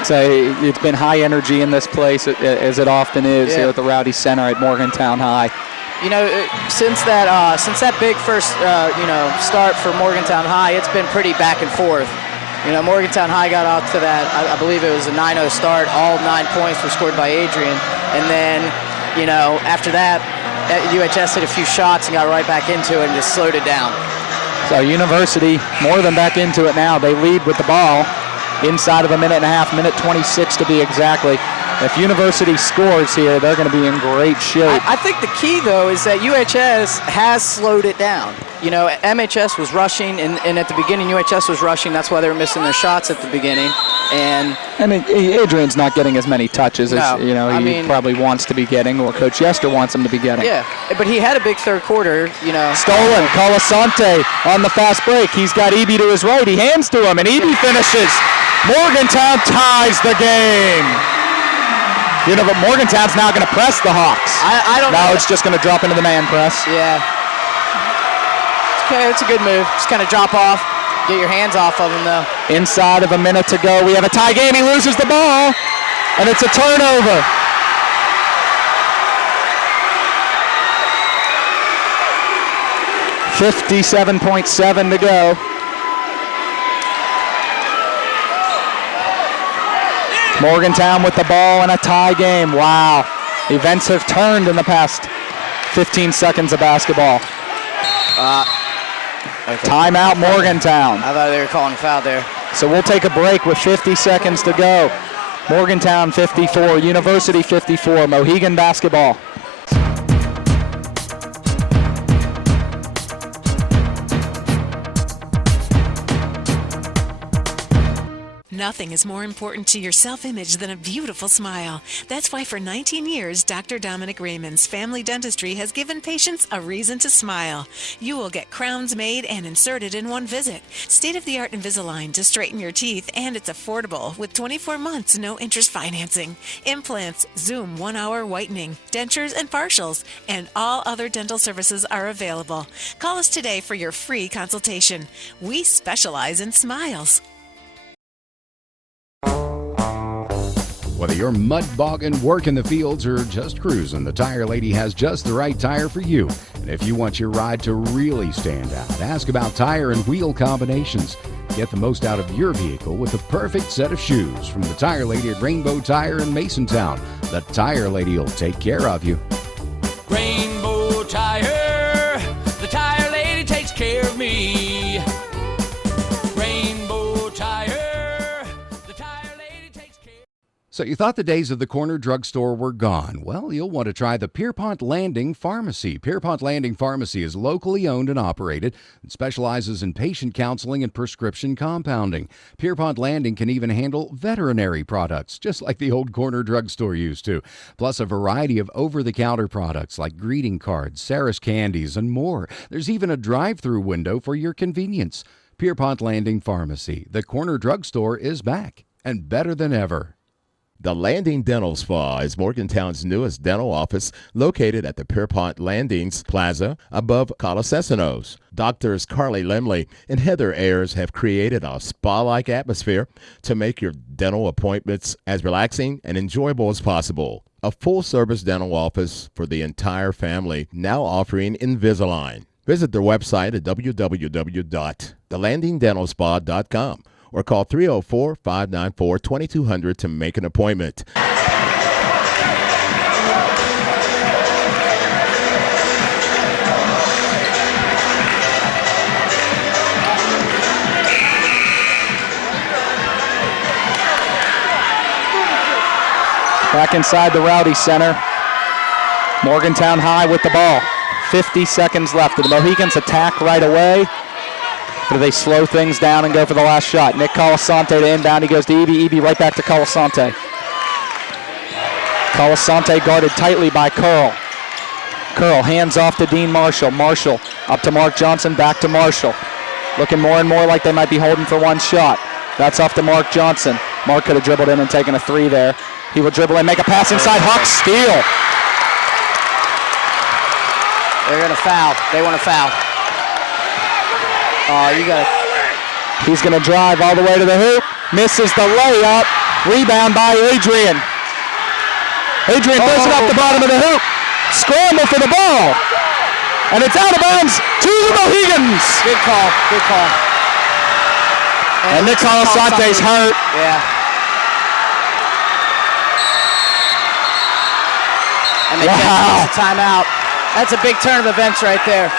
So it's been high energy in this place, as it often is here at the Rowdy Center at Morgantown High. You know, since that big first start for Morgantown High, it's been pretty back and forth. You know, Morgantown High got out to that, I believe it was a 9-0 start. All 9 points were scored by Adrian. And then, you know, after that, UHS hit a few shots and got right back into it and just slowed it down. So University more than back into it now. They lead with the ball inside of 1.5 minutes, minute 26 to be exactly. If University scores here, they're going to be in great shape. I think the key, though, is that UHS has slowed it down. You know, MHS was rushing, and at the beginning, UHS was rushing. That's why they were missing their shots at the beginning. And Adrian's not getting as many touches as he probably wants to be getting, or Coach Yester wants him to be getting. Yeah, but he had a big third quarter, you know. Stolen, Colasante on the fast break. He's got Eby to his right. He hands to him, and Eby finishes. Morgantown ties the game. You know, but Morgantown's now going to press the Hawks. I don't know. Now it's just going to drop into the man press. Yeah. Okay, it's a good move. Just kind of drop off, get your hands off of him, though. Inside of 1 minute to go, we have a tie game. He loses the ball, and it's a turnover. $57.7 to go. Morgantown with the ball in a tie game. Wow. Events have turned in the past 15 seconds of basketball. Okay. Timeout Morgantown. I thought they were calling a foul there. So we'll take a break with 50 seconds to go. Morgantown 54, University 54, Mohegan basketball. Nothing is more important to your self-image than a beautiful smile. That's why for 19 years, Dr. Dominic Raymond's Family Dentistry has given patients a reason to smile. You will get crowns made and inserted in one visit. State-of-the-art Invisalign to straighten your teeth, and it's affordable with 24 months no interest financing. Implants, Zoom 1-hour whitening, dentures and partials, and all other dental services are available. Call us today for your free consultation. We specialize in smiles. Whether you're mud bogging, working the fields, or just cruising, the Tire Lady has just the right tire for you. And if you want your ride to really stand out, ask about tire and wheel combinations. Get the most out of your vehicle with the perfect set of shoes from the Tire Lady at Rainbow Tire in Masontown. The Tire Lady will take care of you. Rainbow Tire, the Tire Lady takes care of me. Rainbow Tire, the Tire Lady takes care. So you thought the days of the corner drugstore were gone. Well, you'll want to try the Pierpont Landing Pharmacy. Pierpont Landing Pharmacy is locally owned and operated and specializes in patient counseling and prescription compounding. Pierpont Landing can even handle veterinary products, just like the old corner drugstore used to, plus a variety of over-the-counter products like greeting cards, Sarah's candies, and more. There's even a drive-through window for your convenience. Pierpont Landing Pharmacy. The corner drugstore is back and better than ever. The Landing Dental Spa is Morgantown's newest dental office located at the Pierpont Landings Plaza above Colasesanos. Doctors Carly Lemley and Heather Ayers have created a spa-like atmosphere to make your dental appointments as relaxing and enjoyable as possible. A full-service dental office for the entire family, now offering Invisalign. Visit their website at www.thelandingdentalspa.com. or call 304-594-2200 to make an appointment. Back inside the Rowdy Center. Morgantown High with the ball. 50 seconds left. The Mohigans attack right away. Or do they slow things down and go for the last shot? Nick Colasante to inbound. He goes to Eby. Eby right back to Colasante. Colasante guarded tightly by Curl. Curl hands off to Dean Marshall. Marshall up to Mark Johnson, back to Marshall. Looking more and more like they might be holding for one shot. That's off to Mark Johnson. Mark could have dribbled in and taken a three there. He will dribble and make a pass inside. Hawks steal. They're going to foul. They want to foul. He's going to drive all the way to the hoop. Misses the layup. Rebound by Adrian. Adrian puts it up the bottom of the hoop. Scramble for the ball. And it's out of bounds to the Mohigans. Good call. Good call. And Nick Colasante's hurt. Yeah. And they can't use a timeout. That's a big turn of events right there.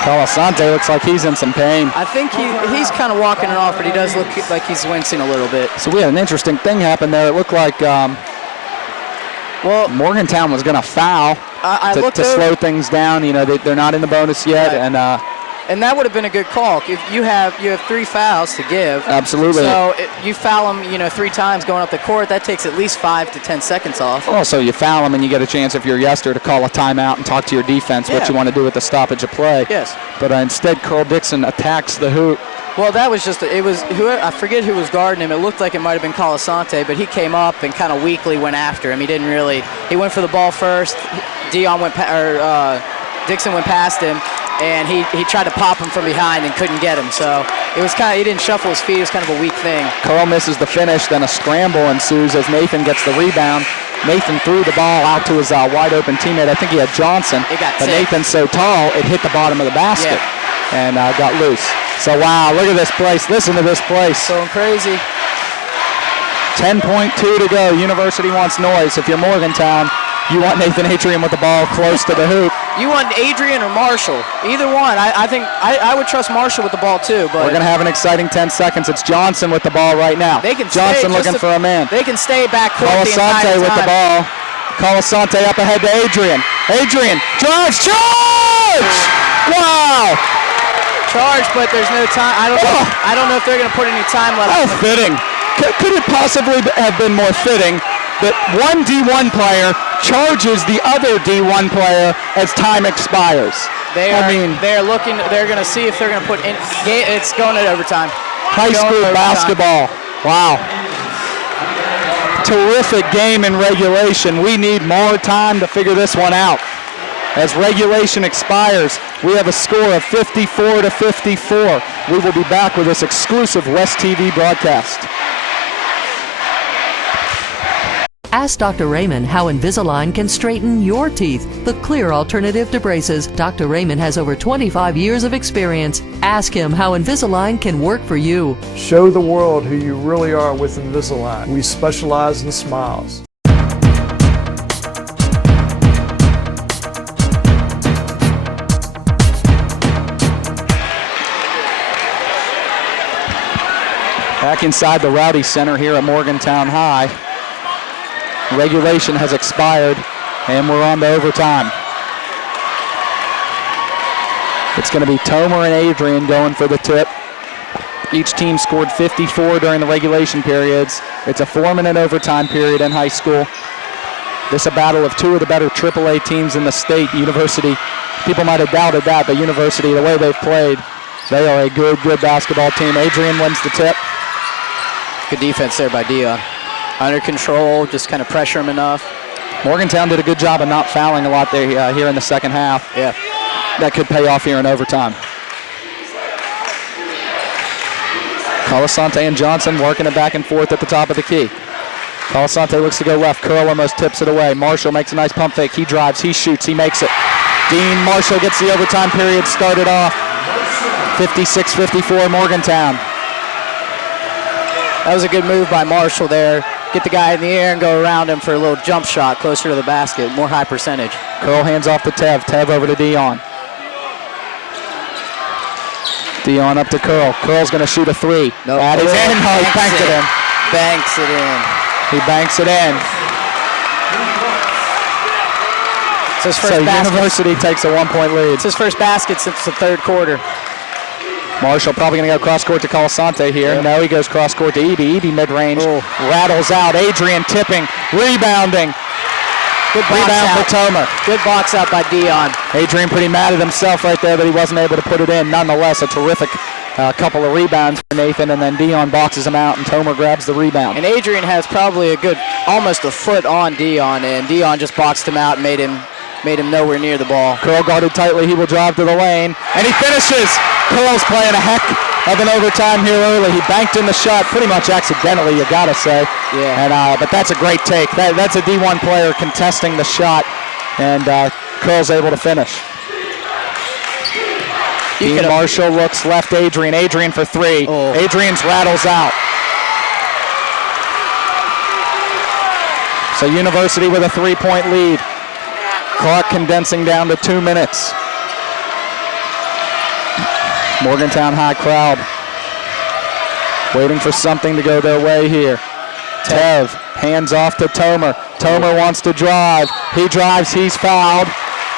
Colasante looks like he's in some pain. I think he's kind of walking it off, but he does look like he's wincing a little bit. So we had an interesting thing happen there. It looked like Morgantown was going to foul to slow things down. You know, they're not in the bonus yet, right. And that would have been a good call. If you have 3 fouls to give. Absolutely. So you foul them, 3 times going up the court. That takes at least 5 to 10 seconds off. Also, you foul them and you get a chance if you're Yester to call a timeout and talk to your defense what you want to do with the stoppage of play. Yes. But instead, Carl Dixon attacks the hoop. Well, that was just I forget who was guarding him. It looked like it might have been Colasante, but he came up and kind of weakly went after him. He went for the ball first. Dixon went past him. And he tried to pop him from behind and couldn't get him. So it was he didn't shuffle his feet. It was kind of a weak thing. Carl misses the finish. Then a scramble ensues as Nathan gets the rebound. Nathan threw the ball out to his wide open teammate. I think he had Johnson. But Nathan's so tall, it hit the bottom of the basket and got loose. So, wow, look at this place. Listen to this place. Going crazy. 10.2 to go. University wants noise. If you're Morgantown, you want Nathan Adrian with the ball close to the hoop. You want Adrian or Marshall? Either one. I think I would trust Marshall with the ball too. But we're going to have an exciting 10 seconds. It's Johnson with the ball right now. Johnson looking for a man. They can stay back court the entire time. With the ball. Colasante up ahead to Adrian. Adrian drives, charge! Wow! Charge, but there's no time. I don't know if they're going to put any time left. How fitting. Could it possibly have been more fitting that one D1 player charges the other D1 player as time expires? They're going to see if they're going to put in. It's going to overtime. High school basketball. Wow. Terrific game in regulation. We need more time to figure this one out. As regulation expires, we have a score of 54-54. We will be back with this exclusive West TV broadcast. Ask Dr. Raymond how Invisalign can straighten your teeth, the clear alternative to braces. Dr. Raymond has over 25 years of experience. Ask him how Invisalign can work for you. Show the world who you really are with Invisalign. We specialize in smiles. Back inside the Rowdy Center here at Morgantown High. Regulation has expired, and we're on to overtime. It's going to be Tomer and Adrian going for the tip. Each team scored 54 during the regulation periods. It's a 4-minute overtime period in high school. This is a battle of two of the better AAA teams in the state. University, people might have doubted that, but University, the way they've played, they are a good basketball team. Adrian wins the tip. Good defense there by Dion. Under control, just kind of pressure him enough. Morgantown did a good job of not fouling a lot there here in the second half. Yeah. That could pay off here in overtime. Colasante and Johnson working it back and forth at the top of the key. Colasante looks to go left. Curl almost tips it away. Marshall makes a nice pump fake. He drives, he shoots, he makes it. Dean Marshall gets the overtime period started off. 56-54 Morgantown. That was a good move by Marshall there. Get the guy in the air and go around him for a little jump shot closer to the basket, more high percentage. Curl hands off to Tev. Tev over to Dion. Dion up to Curl. Curl's going to shoot a three. Nope. That is in. Oh, he banked it in. Banks it in. He banks it in. So University takes a 1-point lead. It's his first basket since the third quarter. Marshall probably going to go cross-court to Colasante here. Yep. No, he goes cross-court to Eby. Eby mid-range, rattles out. Adrian tipping, rebounding. Good box Rebound out. for Tomer. Good box out by Dion. Adrian pretty mad at himself right there that he wasn't able to put it in. Nonetheless, a terrific couple of rebounds for Nathan, and then Dion boxes him out, and Tomer grabs the rebound. And Adrian has probably a good, almost a foot on Dion, and Dion just boxed him out and made him nowhere near the ball. Curl guarded tightly. He will drive to the lane, and he finishes. Curl's playing a heck of an overtime here early. He banked in the shot pretty much accidentally, you gotta say. Yeah. And but that's a great take. That's a D1 player contesting the shot, and Curl's able to finish. Dean Marshall looks left. Adrian. Adrian for three. Oh. Adrian's rattles out. So University with a 3-point lead. Clock condensing down to 2 minutes. Morgantown High crowd waiting for something to go their way here. Tev hands off to Tomer. Tomer wants to drive. He drives, he's fouled.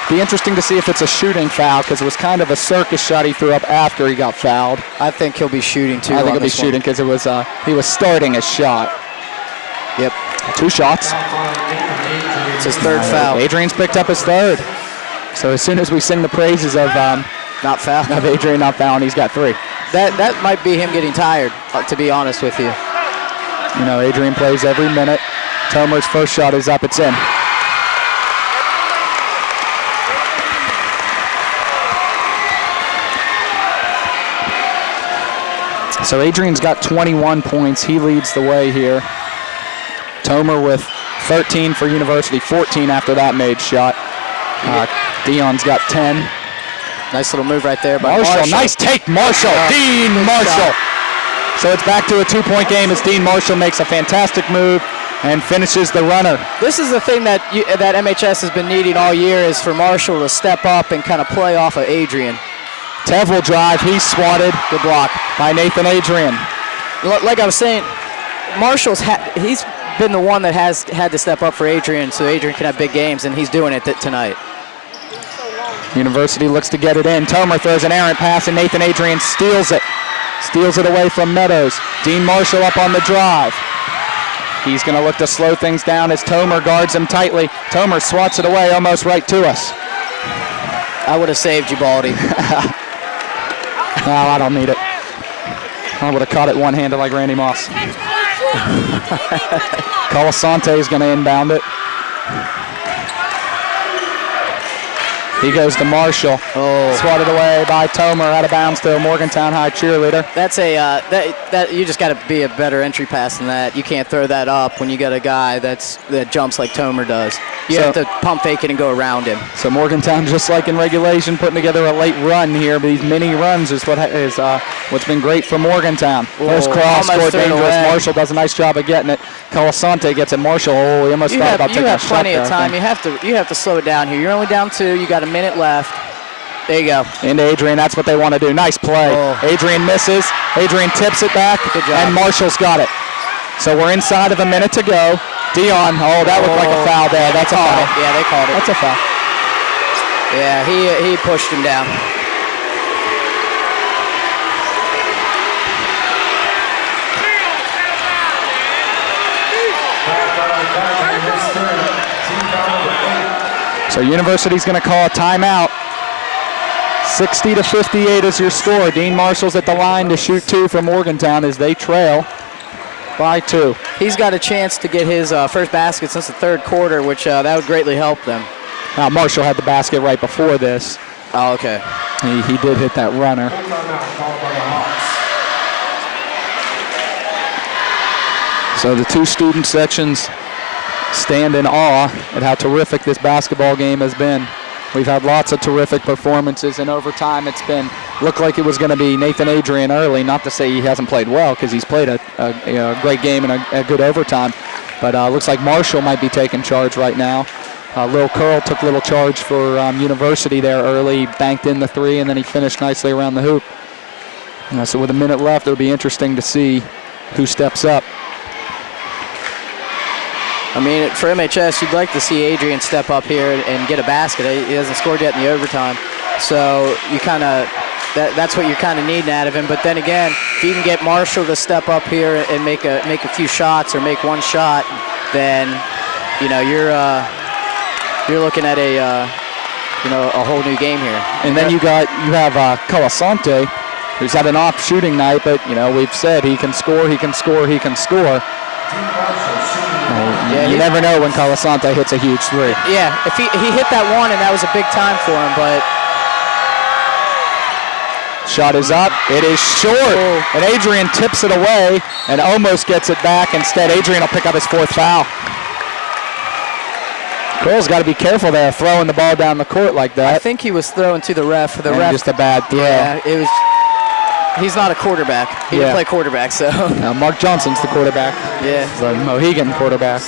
Be interesting to see if it's a shooting foul, because it was kind of a circus shot he threw up after he got fouled. I think he'll be shooting too. I think he'll be shooting because it was he was starting his shot. Yep. 2 shots. It's his third foul. Adrian's picked up his third. So as soon as we sing the praises of not foul. Of Adrian not fouling, he's got 3. That might be him getting tired, to be honest with you. You know, Adrian plays every minute. Tomer's first shot is up, it's in. So Adrian's got 21 points. He leads the way here. Tomer with 13 for University, 14 after that made shot. Dion's got 10. Nice little move right there by Marshall. Nice take, Marshall. Dean Marshall. So it's back to a 2-point game as Dean Marshall makes a fantastic move and finishes the runner. This is the thing that MHS has been needing all year, is for Marshall to step up and kind of play off of Adrian. Tev will drive. He's swatted. Good block by Nathan Adrian. Like I was saying, Marshall's he's been the one that has had to step up for Adrian so Adrian can have big games, and he's doing it tonight. University looks to get it in. Tomer throws an errant pass, and Nathan Adrian steals it. Steals it away from Meadows. Dean Marshall up on the drive. He's going to look to slow things down as Tomer guards him tightly. Tomer swats it away almost right to us. I would have saved you, Baldy. No, I don't need it. I would have caught it one-handed like Randy Moss. Colasante is going to inbound it. He goes to Marshall. Oh. Swatted away by Tomer, out of bounds to a Morgantown High cheerleader. That's a that you just got to be a better entry pass than that. You can't throw that up when you got a guy that jumps like Tomer does. You have to pump fake it and go around him. So Morgantown, just like in regulation, putting together a late run here. But these mini runs is what's been great for Morgantown. First cross, scored dangerous. Marshall does a nice job of getting it. Colasante gets it. Marshall, he almost thought about taking a shot. You have plenty of time. You have to slow it down here. You're only down 2. You got a minute left. There you go. Into Adrian. That's what they want to do. Nice play. Adrian misses. Adrian tips it back. Good job. And Marshall's got it. So we're inside of a minute to go. Dion, that looked like a foul there. That's a foul. Yeah, they called it. That's a foul. Yeah, he pushed him down. So University's going to call a timeout. 60-58 is your score. Dean Marshall's at the line to shoot 2 for Morgantown as they trail by 2. He's got a chance to get his first basket since the third quarter, which that would greatly help them. Marshall had the basket right before this. Oh, okay. He did hit that runner. So the 2 student sections stand in awe at how terrific this basketball game has been. We've had lots of terrific performances, and over time it's looked like it was going to be Nathan Adrian early. Not to say he hasn't played well, because he's played a great game and a good overtime. But looks like Marshall might be taking charge right now. Lil Curl took little charge for University there early, banked in the 3, and then he finished nicely around the hoop. So with a minute left, it'll be interesting to see who steps up. I mean, for MHS, you'd like to see Adrian step up here and get a basket. He hasn't scored yet in the overtime. So you that's what you're kind of needing out of him. But then again, if you can get Marshall to step up here and make a few shots or make one shot, then you're looking at a whole new game here. And then you have Colasante, who's had an off shooting night, but we've said he can score. You never know when Colasante hits a huge 3. Yeah, if he hit that one, and that was a big time for him, but... Shot is up. It is short. And Adrian tips it away and almost gets it back. Instead, Adrian will pick up his 4th foul. Cole's got to be careful there, throwing the ball down the court like that. I think he was throwing to the ref. The ref just a bad throw. Yeah, it was... He's not a quarterback. He didn't play quarterback, so. Mark Johnson's the quarterback. Yeah. The Mohigan quarterback.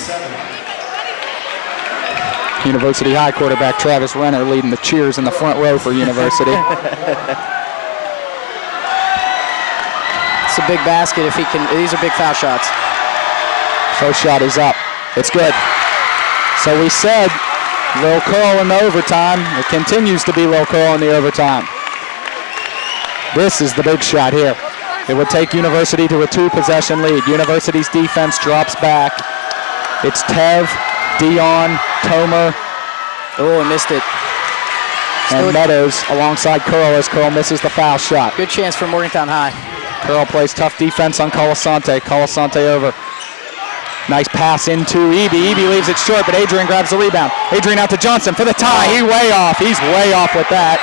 University High quarterback Travis Renner leading the cheers in the front row for University. It's a big basket if he can. These are big foul shots. First shot is up. It's good. So we said Lil Curl in the overtime. It continues to be Lil Curl in the overtime. This is the big shot here. It would take University to a 2-possession lead. University's defense drops back. It's Tev, Dion, Tomer. Oh, I missed it. And Meadows alongside Curl as Curl misses the foul shot. Good chance for Morgantown High. Curl plays tough defense on Colasante. Colasante over. Nice pass into Eby. Eby leaves it short, but Adrian grabs the rebound. Adrian out to Johnson for the tie. He's way off with that.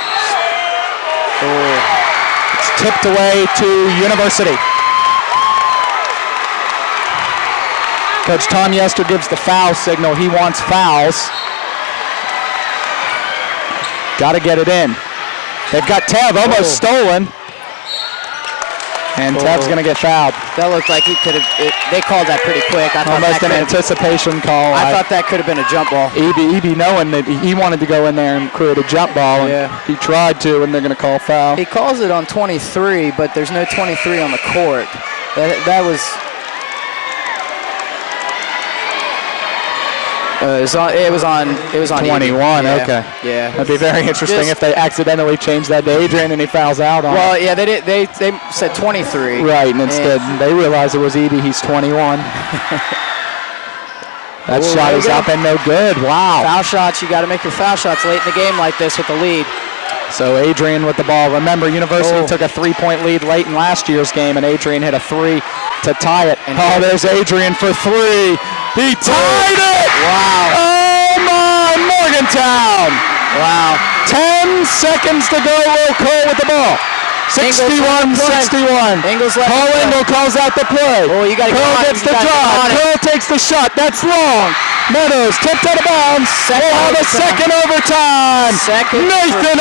Oh. Tipped away to University. Coach Tom Yester gives the foul signal. He wants fouls. Got to get it in. They've got Tev almost stolen. And Tev's going to get fouled. That looked like he could have. They called that pretty quick. I thought almost an anticipation call. I thought that could have been a jump ball. Eby knowing that he wanted to go in there and create a jump ball. And he tried to, and they're going to call foul. He calls it on 23, but there's no 23 on the court. That was. It was on 21, yeah. okay. Yeah. That'd be very interesting if they accidentally changed that to Adrian and he fouls out on Well, it. yeah, they said 23. Right, and instead they realized it was Edie. He's 21. That Ooh, shot there is you go. up and no good. Wow. Foul shots, you got to make your foul shots late in the game like this with the lead. So Adrian with the ball. Remember, University took a 3-point lead late in last year's game, and Adrian hit a 3 to tie it. And there's Adrian for 3. He tied it! Wow. Oh, my, Morgantown! Wow. 10 seconds to go, Will Cole with the ball. 61-61. Paul Engel calls out the play. Oh, you got to Curl gets the drive. Curl takes the shot. That's long. Meadows tipped out of bounds. We'll have a second overtime. Nathan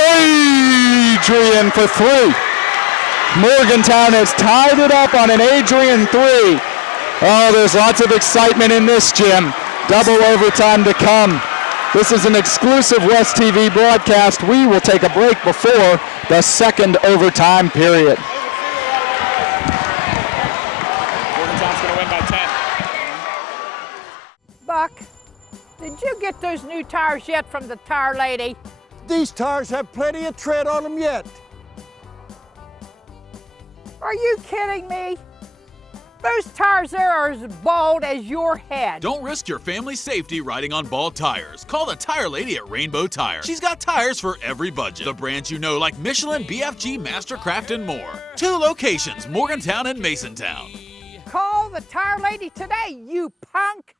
Adrian for 3. Morgantown has tied it up on an Adrian 3. Oh, there's lots of excitement in this gym. Double overtime to come. This is an exclusive West TV broadcast. We will take a break before the second overtime period. Morgantown's going to win by 10. Buck, did you get those new tires yet from the tire lady? These tires have plenty of tread on them yet. Are you kidding me? Those tires there are as bald as your head. Don't risk your family's safety riding on bald tires. Call the tire lady at Rainbow Tire. She's got tires for every budget. The brands you know like Michelin, BFG, Mastercraft, and more. 2 locations, Morgantown and Masontown. Call the tire lady today, you punk.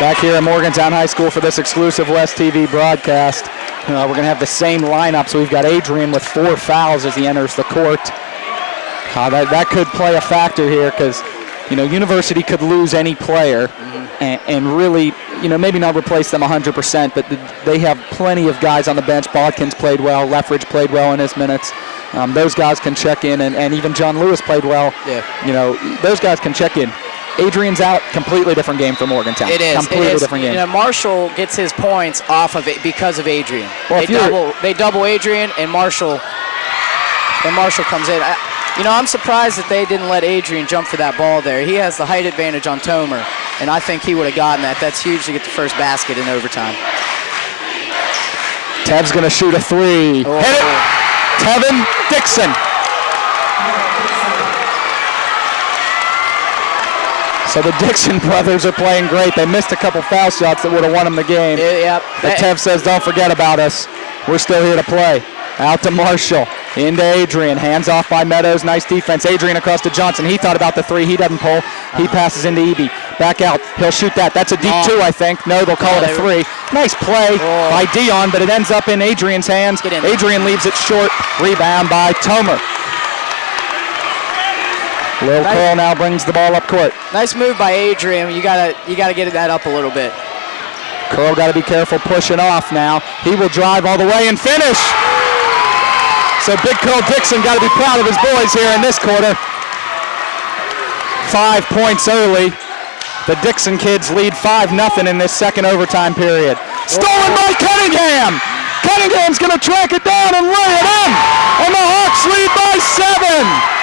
Back here at Morgantown High School for this exclusive West TV broadcast. We're going to have the same lineup. So we've got Adrian with 4 fouls as he enters the court. That could play a factor here because, University could lose any player and really, maybe not replace them 100%, but they have plenty of guys on the bench. Bodkins played well. Leffridge played well in his minutes. Those guys can check in, and even John Lewis played well. Yeah. Those guys can check in. Adrian's out, completely different game for Morgantown. It is. Completely different game. Marshall gets his points off of it because of Adrian. Well, they double Adrian, and Marshall comes in. I'm surprised that they didn't let Adrian jump for that ball there. He has the height advantage on Tomer, and I think he would have gotten that. That's huge to get the first basket in overtime. Tev's going to shoot a 3. Oh. Hit it. Tevin Dixon. So the Dixon brothers are playing great. They missed a couple foul shots that would have won them the game. Yep. But Tev says, don't forget about us. We're still here to play. Out to Marshall. Into Adrian. Hands off by Meadows. Nice defense. Adrian across to Johnson. He thought about the 3. He doesn't pull. He passes into Eby. Back out. He'll shoot that. That's a deep 2, I think. No, they'll call it a 3. Nice play by Dion, but it ends up in Adrian's hands. Adrian leaves it short. Rebound by Tomer. Lil Curl now brings the ball up court. Nice move by Adrian. You gotta get that up a little bit. Curl got to be careful pushing off now. He will drive all the way and finish. So Big Curl Dixon got to be proud of his boys here in this quarter. 5 points early. The Dixon kids lead 5-0 in this second overtime period. Stolen by Cunningham. Cunningham's going to track it down and lay it in. And the Hawks lead by 7.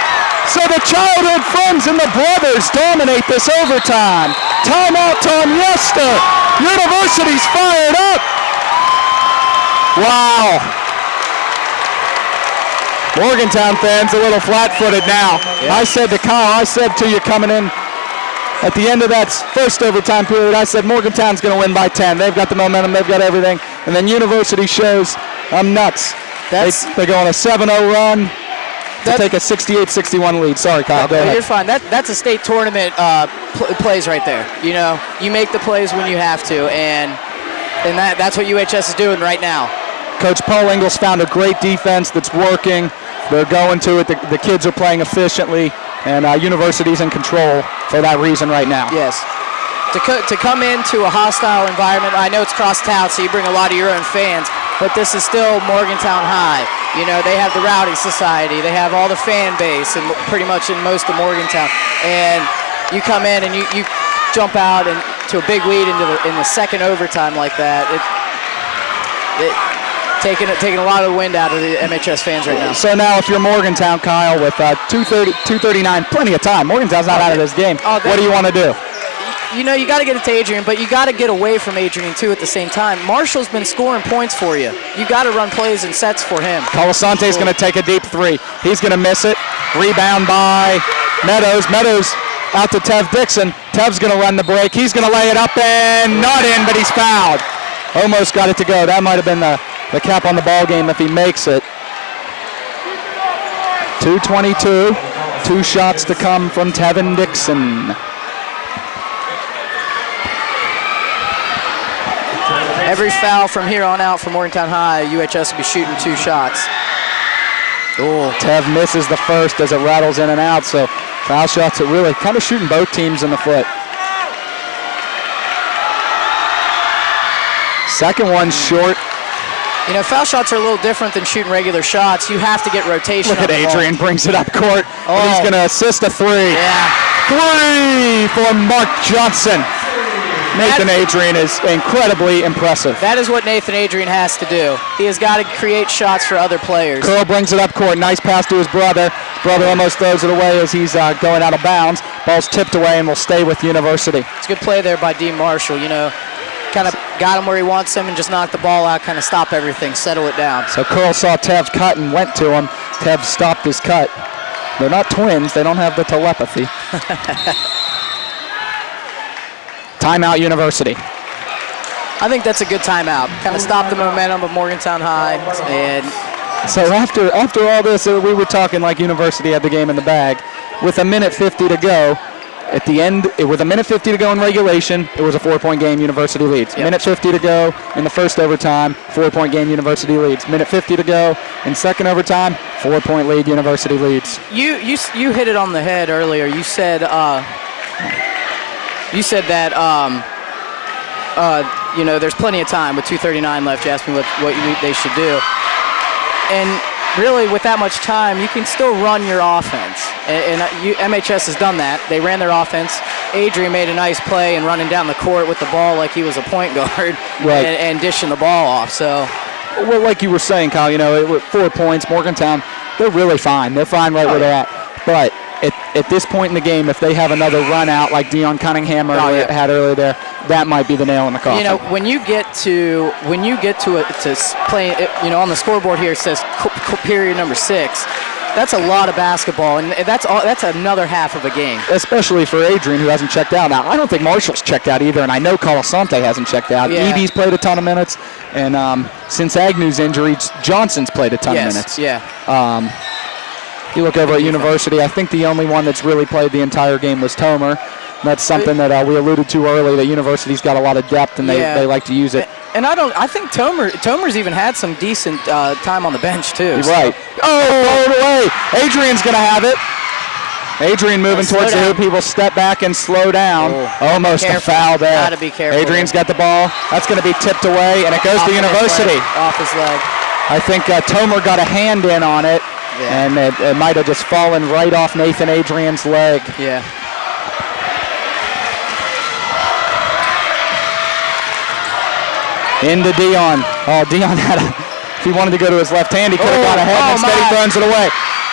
So the childhood friends and the brothers dominate this overtime. Timeout, Tom Yester. University's fired up. Wow. Morgantown fans a little flat-footed now. Yeah. I said to Kyle, I said to you coming in at the end of that first overtime period, I said Morgantown's going to win by 10. They've got the momentum, they've got everything. And then University shows I'm nuts. They go on a 7-0 run. To take a 68-61 lead. Sorry, Kyle, go ahead. You're fine. That's a state tournament plays right there. You make the plays when you have to, and that's what UHS is doing right now. Coach Paul Ingles found a great defense that's working. They're going to it. The kids are playing efficiently, and University's in control for that reason right now. Yes. To come into a hostile environment, I know it's cross town, so you bring a lot of your own fans, but this is still Morgantown High. They have the Rowdy Society. They have all the fan base, and pretty much in most of Morgantown. And you come in and you jump out and to a big lead in the second overtime like that. Taking a lot of the wind out of the MHS fans right now. So now, if you're Morgantown, Kyle, with 2:39, plenty of time. Morgantown's not out of this game. What do you want to do? you know, you got to get it to Adrian, but you got to get away from Adrian, too, at the same time. Marshall's been scoring points for you. You got to run plays and sets for him. Colasante's going to take a deep three. He's going to miss it. Rebound by Meadows. Meadows out to Tev Dixon. Tev's going to run the break. He's going to lay it up and not in, but he's fouled. Almost got it to go. That might have been the cap on the ball game if he makes it. 2:22. 2 shots to come from Tevin Dixon. Every foul from here on out for Morgantown High, UHS will be shooting 2 shots. Oh, Tev misses the first as it rattles in and out, so foul shots are really kind of shooting both teams in the foot. Second one short. You know, foul shots are a little different than shooting regular shots. You have to get rotation. Look at Adrian, brings it up court. Oh. He's going to assist a 3. Yeah. 3 for Mark Johnson. Nathan Adrian is incredibly impressive. That is what Nathan Adrian has to do. He has got to create shots for other players. Curl brings it up court. Nice pass to his brother. Brother almost throws it away as he's going out of bounds. Ball's tipped away and will stay with University. It's a good play there by Dean Marshall. You know, kind of got him where he wants him and just knocked the ball out, kind of stop everything, settle it down. So Curl saw Tev cut and went to him. Tev stopped his cut. They're not twins. They don't have the telepathy. Timeout, University. I think that's a good timeout. Kind of stop the momentum of Morgantown High. And so after all this, we were talking like University had the game in the bag. With 1:50 to go, at the end, with 1:50 to go in regulation, it was a 4-point game, University leads. Yep. 1:50 to go in the first overtime, 4-point game, University leads. 1:50 to go in second overtime, 4-point lead, University leads. You hit it on the head earlier. You said that you know, there's plenty of time with 2:39 left. You asked me what they should do, and really, with that much time, you can still run your offense. And MHS has done that. They ran their offense. Adrian made a nice play and running down the court with the ball like he was a point guard, right, and dishing the ball off. So, well, like you were saying, Kyle, you know, with 4 points, Morgantown, they're really fine. They're fine right where they're at. But at this point in the game, if they have another run out like Dion Cunningham had earlier there, that might be the nail in the coffin. You know, when you get to play, you know, on the scoreboard here it says period number 6. That's a lot of basketball, and that's another half of a game. Especially for Adrian, who hasn't checked out. Now, I don't think Marshall's checked out either, and I know Colasante hasn't checked out. Yeah. Evie's played a ton of minutes, and since Agnew's injury, Johnson's played a ton of minutes. Yeah. You look over at University, I think the only one that's really played the entire game was Tomer. That's something that we alluded to early, that University's got a lot of depth, and they like to use it. And I think Tomer's even had some decent time on the bench, too. You're right. Oh, away. Adrian's going to have it. Adrian moving towards the hoop. He will step back and slow down. Almost a foul there. Got to be careful. Adrian's got the ball. That's going to be tipped away, and it goes to University. Off his leg. I think Tomer got a hand in on it. Yeah. And it might have just fallen right off Nathan Adrian's leg. Yeah. Into Dion. Oh, Dion if he wanted to go to his left hand, he could have got ahead, and instead he throws it away.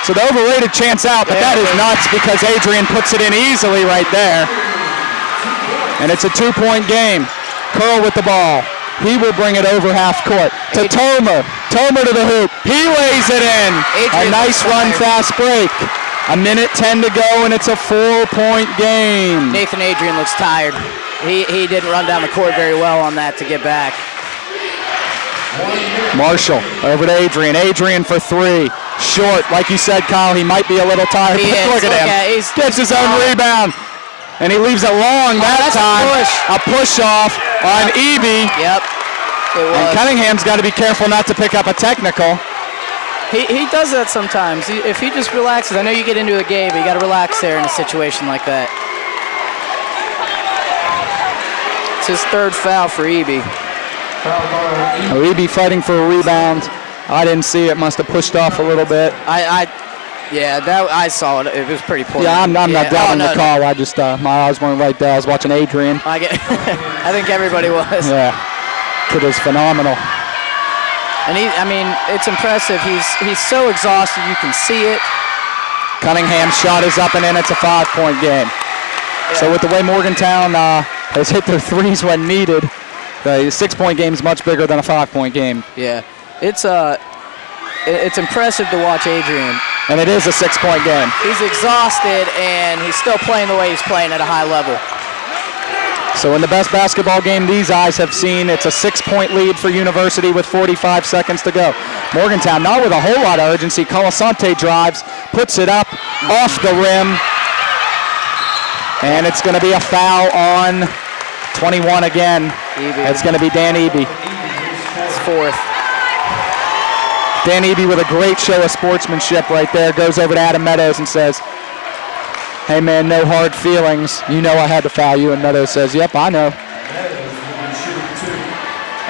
So the overrated chance out, but that is nuts because Adrian puts it in easily right there. And it's a 2-point game. Curl with the ball. He will bring it over half court to Tomer. Tomer to the hoop. He lays it in. A nice run, fast break. 1:10 to go, and it's a 4-point game. Nathan Adrian looks tired. He didn't run down the court very well on that to get back. Marshall over to Adrian. Adrian for 3. Short, like you said, Kyle, he might be a little tired. Look at him. Gets his own rebound. And he leaves it long that time. A push off on Eby. Yep. And Cunningham's got to be careful not to pick up a technical. He does that sometimes. If he just relaxes, I know you get into a game, but you got to relax there in a situation like that. It's his 3rd foul for Eby. Eby fighting for a rebound. I didn't see it. Must have pushed off a little bit. Yeah, I saw it. It was pretty poor. Yeah, I'm not doubting the call. I just my eyes weren't right there. I was watching Adrian. I think everybody was. Yeah, kid is phenomenal. And it's impressive. He's so exhausted. You can see it. Cunningham's shot is up and in. It's a 5-point game. So with the way Morgantown has hit their threes when needed, the 6-point game is much bigger than a 5-point game. Yeah, it's impressive to watch Adrian. And it is a 6-point game. He's exhausted, and he's still playing the way he's playing at a high level. So in the best basketball game these eyes have seen, it's a 6-point lead for University with 45 seconds to go. Morgantown not with a whole lot of urgency. Colasante drives, puts it up, off the rim. And it's going to be a foul on 21 again. Eby. It's going to be Dan Eby. It's fourth. Dan Eby with a great show of sportsmanship right there. Goes over to Adam Meadows and says, hey man, no hard feelings. You know I had to foul you. And Meadows says, yep, I know.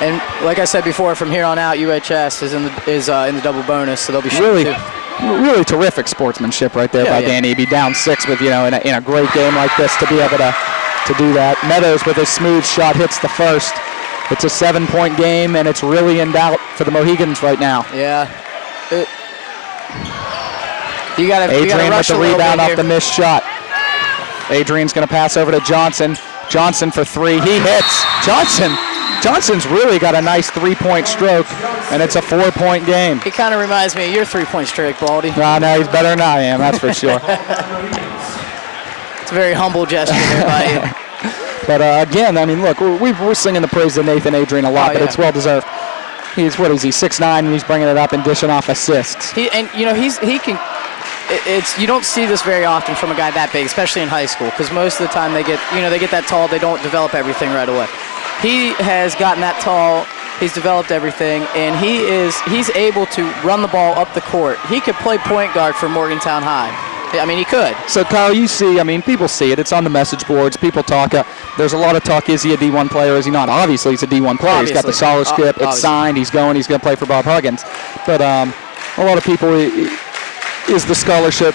And like I said before, from here on out, UHS is in the double bonus, so they'll be shooting too. Really terrific sportsmanship right there by Dan Eby. Down 6 with, in a great game like this to be able to do that. Meadows with a smooth shot hits the first. It's a 7-point game, and it's really in doubt for the Mohigans right now. Yeah. You got to Adrian rush with the a little rebound bit off here. the missed shot. Adrian's going to pass over to Johnson. Johnson for 3. He hits. Johnson's really got a nice 3-point stroke, and it's a 4-point game. He kind of reminds me of your 3-point stroke, Baldy. No, he's better than I am, that's for sure. It's a very humble gesture there by you. But again, I mean, look, we're singing the praise of Nathan Adrian a lot, but it's well deserved. He's 6'9", and he's bringing it up and dishing off assists. He can. You don't see this very often from a guy that big, especially in high school, because most of the time they get that tall, they don't develop everything right away. He has gotten that tall. He's developed everything, and he's able to run the ball up the court. He could play point guard for Morgantown High. I mean, he could. So, Kyle, you see, people see it. It's on the message boards. People talk. There's a lot of talk. Is he a D1 player? Is he not? Obviously, he's a D1 player. He's got the scholarship. It's signed. He's going to play for Bob Huggins. But a lot of people, is the scholarship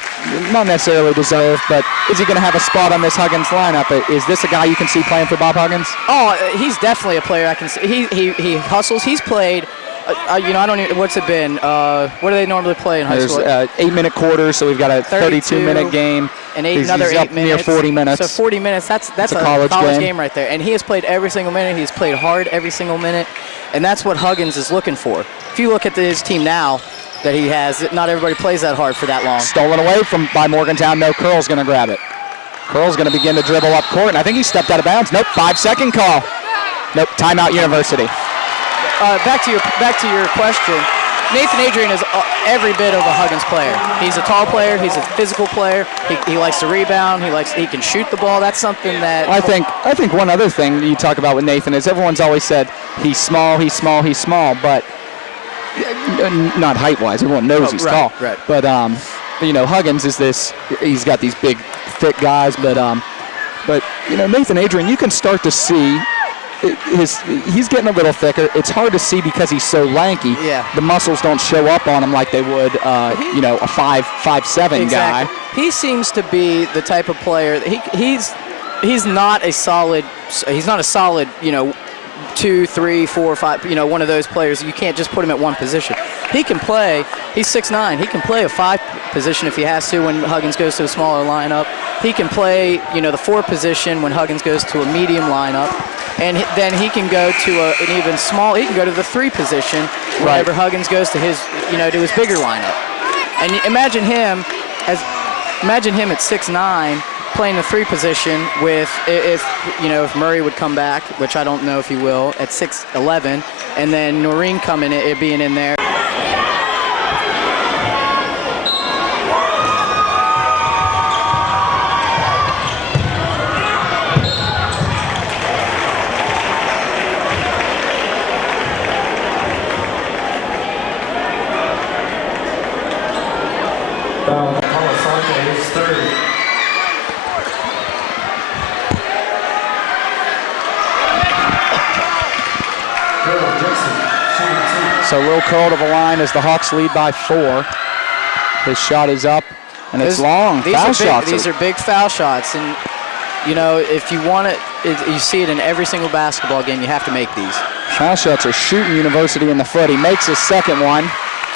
not necessarily deserved, but is he going to have a spot on this Huggins lineup? Is this a guy you can see playing for Bob Huggins? Oh, he's definitely a player I can see. He hustles. He's played. I don't even. What's it been? What do they normally play in high school? There's 8-minute quarters, so we've got a 32-minute game. And another 8 minutes. Near 40 minutes. So 40 minutes. That's a college game right there. And he has played every single minute. He's played hard every single minute, and that's what Huggins is looking for. If you look at his team now that he has, not everybody plays that hard for that long. Stolen away by Morgantown. No, Curl's going to grab it. Curl's going to begin to dribble up court, and I think he stepped out of bounds. Nope, 5-second call. Nope, timeout University. Back to your question. Nathan Adrian is every bit of a Huggins player. He's a tall player. He's a physical player. He likes to rebound. He can shoot the ball. That's something that I think one other thing you talk about with Nathan is everyone's always said he's small, but not height-wise. Everyone knows he's tall. Right. But Huggins is this. He's got these big, thick guys, but Nathan Adrian, you can start to see. He's getting a little thicker. It's hard to see because he's so lanky. Yeah. The muscles don't show up on him like they would, a 5'7" guy. He seems to be the type of player. He's not a solid. He's not a solid. 2, 3, 4, 5. One of those players. You can't just put him at one position. He can play. He's 6'9". He can play a 5 position if he has to when Huggins goes to a smaller lineup. He can play, the 4 position when Huggins goes to a medium lineup. And then he can go to an even small. He can go to the 3 position whenever Huggins goes to his, to his bigger lineup. And imagine him at 6'9", playing the 3 position with if Murray would come back, which I don't know if he will, at 6'11", and then Noreen being in there. So Lil Curl to the line as the Hawks lead by 4. His shot is up, and it's long. These are big foul shots, and if you want it, you see it in every single basketball game. You have to make these. Foul shots are shooting University in the foot. He makes his second one.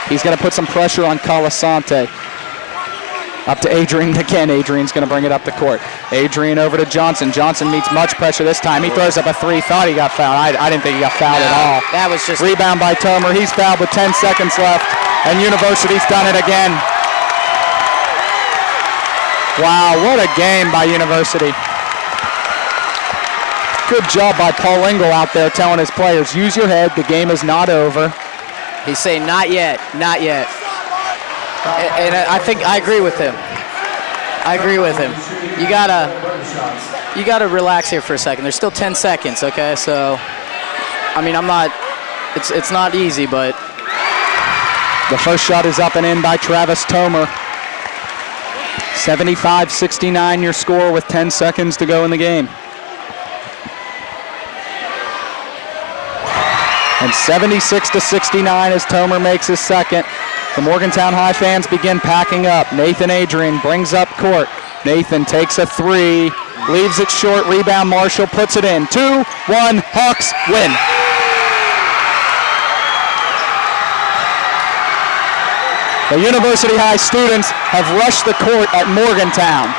He's going to put some pressure on Colasante. Up to Adrian again. Adrian's going to bring it up the court. Adrian over to Johnson. Johnson meets much pressure this time. He throws up a three. Thought he got fouled. I didn't think he got fouled at all. That was just... Rebound by Tomer. He's fouled with 10 seconds left. And University's done it again. Wow, what a game by University. Good job by Paul Engel out there telling his players, use your head, the game is not over. He's saying, not yet, not yet. And I think I agree with him. I agree with him. You gotta relax here for a second. There's still 10 seconds, okay? So, I mean, it's not easy, but. The first shot is up and in by Travis Tomer. 75-69 your score with 10 seconds to go in the game. And 76-69 as Tomer makes his second. The Morgantown High fans begin packing up. Nathan Adrian brings up court. Nathan takes a three, leaves it short, rebound Marshall, puts it in. 2-1, Hawks win. The University High students have rushed the court at Morgantown.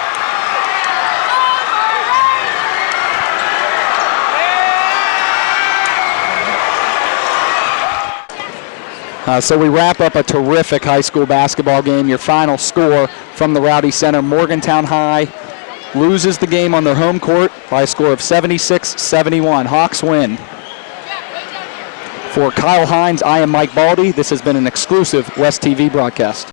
So we wrap up a terrific high school basketball game. Your final score from the Rowdy Center: Morgantown High loses the game on their home court by a score of 76-71. Hawks win. For Kyle Hines, I am Mike Baldy. This has been an exclusive West TV broadcast.